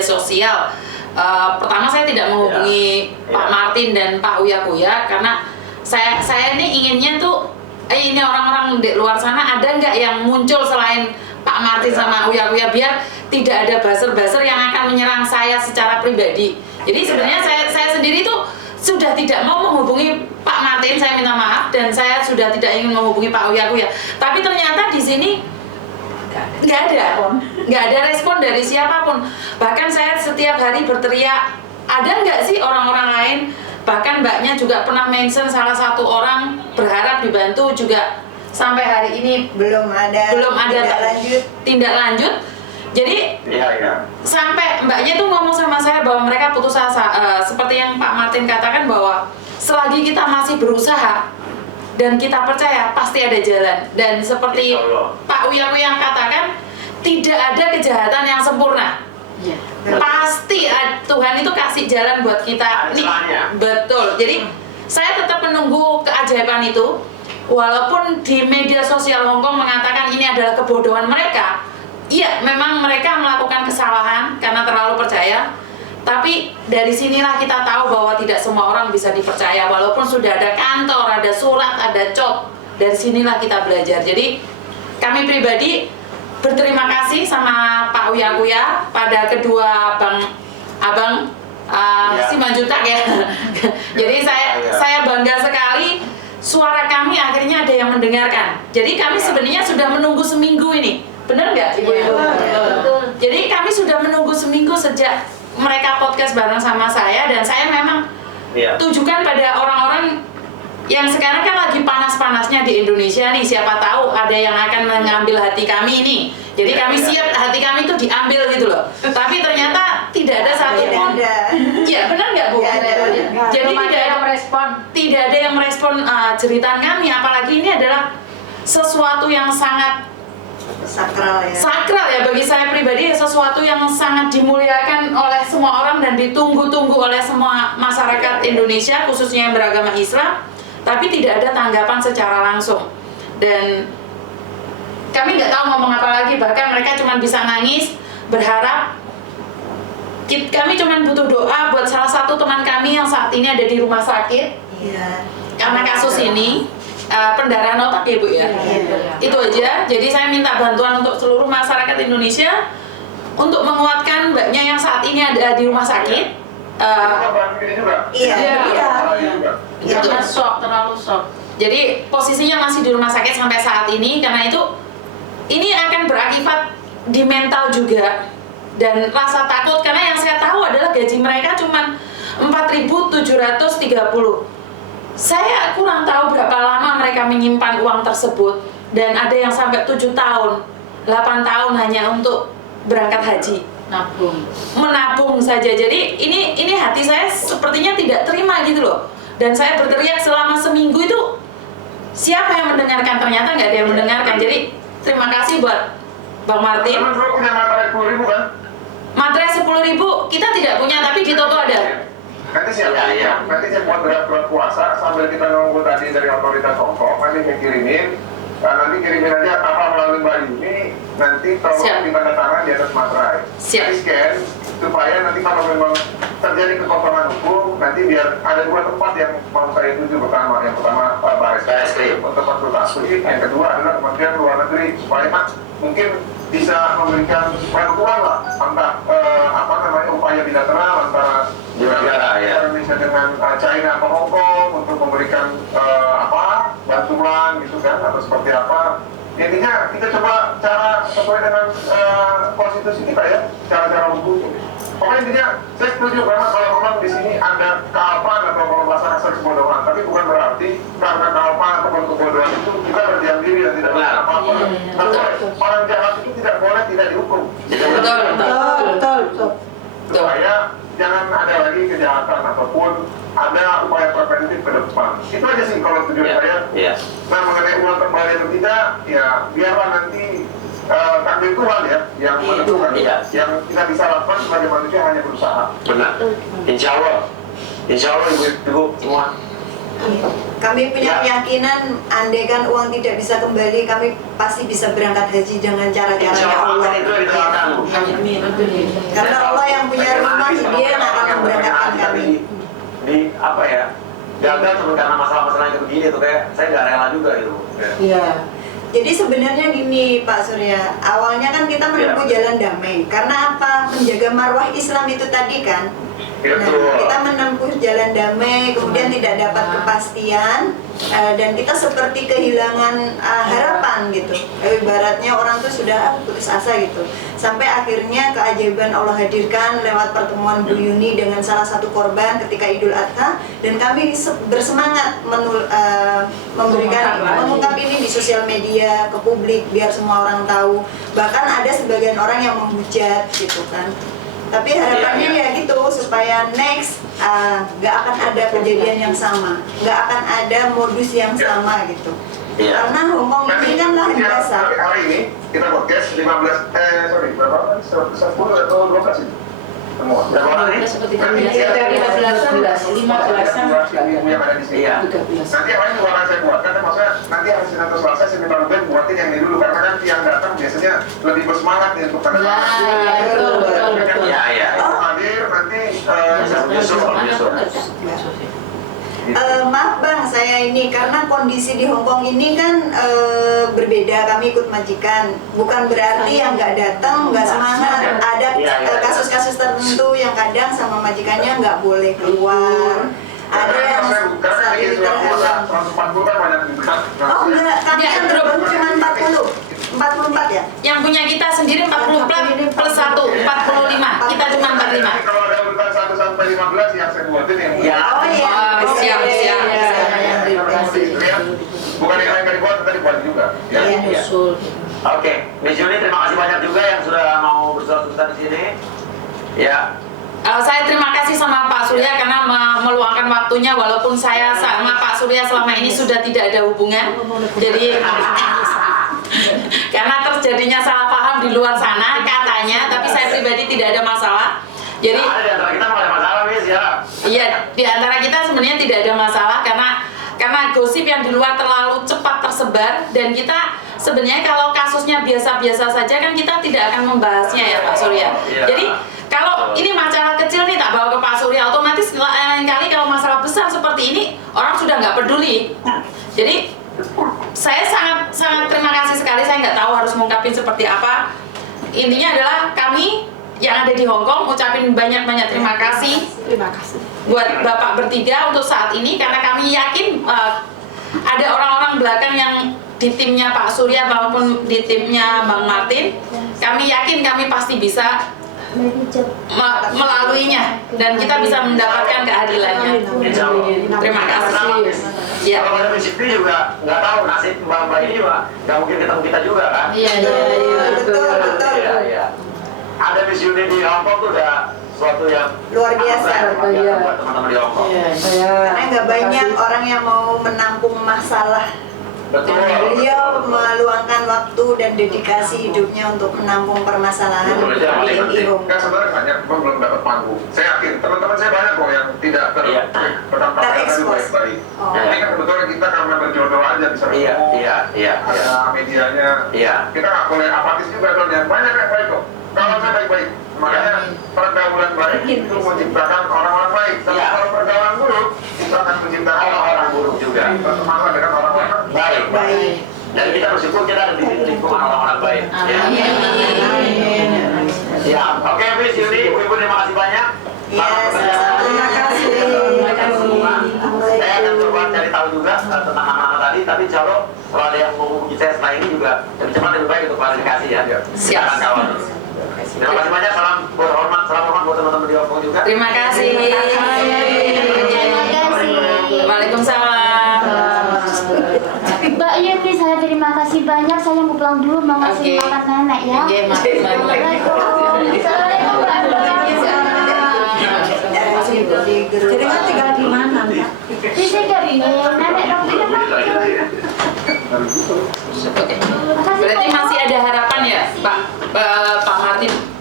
media sosial. Pertama saya tidak menghubungi Pak Martin dan Pak Uya Kuya karena saya ini inginnya tuh ini orang-orang di luar sana ada nggak yang muncul selain Pak Martin sama Uya Kuya biar tidak ada buzzer-buzzer yang akan menyerang saya secara pribadi. Jadi sebenarnya saya sendiri tuh sudah tidak mau menghubungi Pak Martin, saya minta maaf, dan saya sudah tidak ingin menghubungi Pak Uya Kuya. Tapi ternyata di sini nggak ada respon dari siapapun. Bahkan saya setiap hari berteriak, ada nggak sih orang-orang lain? Bahkan mbaknya juga pernah mention salah satu orang berharap dibantu juga sampai hari ini belum ada tindak lanjut. Jadi sampai mbaknya tuh ngomong sama saya bahwa mereka putus asa. Seperti yang Pak Martin katakan bahwa selagi kita masih berusaha dan kita percaya pasti ada jalan. Dan seperti Pak Uya yang katakan, tidak ada kejahatan yang sempurna. Pasti Tuhan itu kasih jalan buat kita. Betul. Jadi saya tetap menunggu keajaiban itu. Walaupun di media sosial Hongkong mengatakan ini adalah kebodohan mereka. Iya, memang mereka melakukan kesalahan karena terlalu percaya. Tapi dari sinilah kita tahu bahwa tidak semua orang bisa dipercaya. Walaupun sudah ada kantor, ada surat, ada cop. Dari sinilah kita belajar. Jadi kami pribadi berterima kasih sama Pak Uya Kuya pada kedua abang Simanjuntak ya. Jadi saya bangga sekali suara kami akhirnya ada yang mendengarkan. Jadi kami sebenarnya sudah menunggu seminggu ini. Benar nggak Ibu? Betul. Jadi kami sudah menunggu seminggu sejak mereka podcast bareng sama saya, dan saya memang tujukan pada orang-orang yang sekarang kan lagi panas-panasnya di Indonesia nih. Siapa tahu ada yang akan mengambil hati kami ini. Jadi kami siap hati kami itu diambil gitu loh. Tapi ternyata tidak ada satupun. Iya benar nggak Bu? Jadi tidak ada yang merespon jeritan kami. Apalagi ini adalah sesuatu yang sangat sakral ya bagi saya pribadi, sesuatu yang sangat dimuliakan oleh semua orang dan ditunggu-tunggu oleh semua masyarakat Indonesia khususnya yang beragama Islam, tapi tidak ada tanggapan secara langsung. Dan kami nggak tahu ngomong apa lagi, bahkan mereka cuma bisa nangis berharap. Kami cuma butuh doa buat salah satu teman kami yang saat ini ada di rumah sakit karena kasus ini. Pendarahan otak ya Bu ya. Itu aja. Jadi saya minta bantuan untuk seluruh masyarakat Indonesia untuk menguatkan mbaknya yang saat ini ada di rumah sakit. Terlalu shock. Jadi posisinya masih di rumah sakit sampai saat ini. Karena itu ini akan berakibat di mental juga dan rasa takut, karena yang saya tahu adalah gaji mereka cuma 4.730. Saya kurang tahu berapa lama mereka menyimpan uang tersebut, dan ada yang sampai 7 tahun, 8 tahun hanya untuk berangkat haji. Menabung saja. Jadi ini hati saya sepertinya tidak terima gitu loh. Dan saya berteriak selama seminggu itu, siapa yang mendengarkan? Ternyata nggak ada yang mendengarkan. Jadi terima kasih buat Bang Martin. Materai 10.000 kita tidak punya, tapi di toko ada. Nanti saya buat berat puasa sambil kita nunggu tadi dari otoritas Hongkong, nanti kirimin. Nanti kirimin aja apa melalui Mbak Yuni, nanti tolong ditandatangan di atas materai. Nanti scan supaya nanti kalau memang terjadi kekosongan hukum, nanti biar ada 2 tempat yang mau saya tuju pertama. Yang pertama Baris Krim untuk konsultasi, yang kedua adalah Kementerian Luar Negeri supaya mungkin bisa memberikan bantuan lah antara upaya bilateral antara Indonesia dengan China atau Hong Kong untuk memberikan bantuan gitu kan, atau seperti apa. Intinya kita coba cara sesuai dengan konstitusi kita ya, cara-cara hukum. Pokoknya intinya saya setuju karena kalau memang di sini ada kealpaan atau kalau bahasa kasar kebodohan, tapi bukan berarti karena kealpaan atau kebodohan itu kita berdiam diri dan tidak melakukan apa-apa. Orang jahat itu tidak boleh tidak dihukum. Betul. Supaya jangan ada lagi kejahatan ataupun ada upaya preventif ke depan. Itu aja sih kalau tujuan saya. Nah mengenai uang kembali atau tidak, ya biarlah nanti takdir Tuhan ya yang menentukan. Yang kita bisa lakukan sebagai manusia hanya berusaha. Benar. Insya Allah ibu-ibu semua Kami punya keyakinan, andaikan uang tidak bisa kembali, kami pasti bisa berangkat haji dengan cara-cara Allah. Itu yang didoakan. Karena Allah yang punya rumah, Dia yang akan memberangkatkan kami. Di apa ya? Gagal cuma karena masalah-masalah yang begini tuh kayak saya nggak rela juga gitu. Iya. Jadi sebenarnya gini Pak Surya, awalnya kan kita menempuh jalan damai. Karena apa? Menjaga marwah Islam itu tadi kan. Nah, kita menempuh jalan damai, kemudian tidak dapat kepastian, dan kita seperti kehilangan harapan gitu. Ibaratnya orang tuh sudah putus asa gitu. Sampai akhirnya keajaiban Allah hadirkan lewat pertemuan Bu Yuni dengan salah satu korban ketika Idul Adha, dan kami bersemangat mengungkap ini di sosial media ke publik biar semua orang tahu. Bahkan ada sebagian orang yang menghujat gitu kan. Tapi harapannya ya gitu, supaya next nggak akan ada kejadian yang sama, nggak akan ada modus yang sama gitu. Karena Hongkong ini kan lahan basah. Hari ini kita podcast 10 atau 12 ini semua. Berapa orang ini? Seperti Nanti dari 15-an. yang ada di sini. Nanti yang lain juga akan saya buat. Karena maksudnya nanti hari Senin atau Selasa saya minta Ruben buatin yang ini dulu, karena kan yang datang biasanya lebih bersemangat nih untuk tanda tangan. Betul. Iya. Hadir nanti Yusuf. Maaf Bang, saya ini karena kondisi di Hongkong ini kan berbeda. Kami ikut majikan, bukan berarti yang nggak datang nggak semangat. Ada kasus-kasus tertentu yang kadang sama majikannya nggak boleh keluar. Ada yang saling terhadap. 140 kan banyak juga. Oh enggak, kami kan terbangun cuma 44 ya. Yang punya kita sendiri 40 plus 1, 45. Kita cuma 45. Kalau ada urutan 1 sampai 15 yang saya buatin yang Oh iya. Siap. Bukan yang lain dibuat, tadi dibuat juga. Iya. Oke, Miss Yuni terima kasih banyak juga yang sudah mau bersuara di sini. Ya. Saya terima kasih sama Pak Surya karena meluangkan waktunya, walaupun saya sama Pak Surya selama ini sudah tidak ada hubungan. Jadi karena terjadinya salah paham di luar sana katanya, tapi saya pribadi tidak ada masalah. Jadi ada di antara kita nggak ada masalah, Miss ya. Iya, di antara kita sebenarnya tidak ada masalah karena gosip yang di luar terlalu cepat tersebar, dan kita sebenarnya kalau kasusnya biasa-biasa saja kan kita tidak akan membahasnya ya Pak Surya. Jadi kalau ini masalah kecil nih tak bawa ke Pak Surya, otomatis lain kali kalau masalah besar seperti ini orang sudah nggak peduli. Jadi saya sangat terima kasih sekali. Saya nggak tahu harus mengungkapin seperti apa. Intinya adalah kami yang ada di Hongkong ucapin banyak-banyak terima kasih. Terima kasih. Buat Bapak bertiga untuk saat ini, karena kami yakin ada orang-orang belakang yang di timnya Pak Surya maupun di timnya Bang Martin. Kami yakin kami pasti bisa melaluinya dan kita bisa mendapatkan keadilannya. Terima kasih. Ya. Kalau ada Miss Yuni juga nggak tahu nasib Mbak ini juga nggak mungkin ketemu kita juga kan? Iya. Betul. Iya. Ada Miss Yuni di Hongkong tuh udah suatu yang Luar biasa. buat teman-teman di Hongkong. Karena nggak banyak orang yang mau menampung masalah. Betul. Beliau meluangkan waktu dan dedikasi hidupnya untuk menampung permasalahan Betul, itu yang paling di penting. Hongkong. Kan sebenarnya banyak kok belum dapat panggung. Saya yakin teman-teman saya banyak kok yang tidak terdampak baik-baik. Oh. Ini kan kebetulan kita karena berjodoh aja bisa Iya. ada medianya. Iya. Kita nggak boleh apatis juga dong, yang banyak yang baik kok. Kalau saya baik-baik, makanya pergaulan baik itu menciptakan orang-orang baik. Tapi kalau pergaulan buruk, itu akan menciptakan Orang buruk juga. Bertemanlah dengan orang-orang Baik. Dan kita bersyukur kita ada di lingkungan orang-orang baik. Ya. Oke, Miss Yuni, Ibu terima kasih banyak. Terima kasih. Saya akan coba cari tahu juga tentang anak-anak tadi, tapi insya Allah kalau ada yang mau hubungi saya setelah ini juga lebih cepat lebih baik untuk klarifikasi ya. Siap. Kawan. Terima kasih banyak, salam hormat buat teman-teman di Hongkong juga. Terima kasih. Waalaikumsalam. Mbak Yuni, saya terima kasih banyak. Saya mau pulang dulu, mau ngasih makan nenek ya. Oke, Assalamualaikum Jadi kan tinggal di mana, Mbak? di sini nenek dokternya Oke. Berarti masih ada harapan ya, Pak Martin?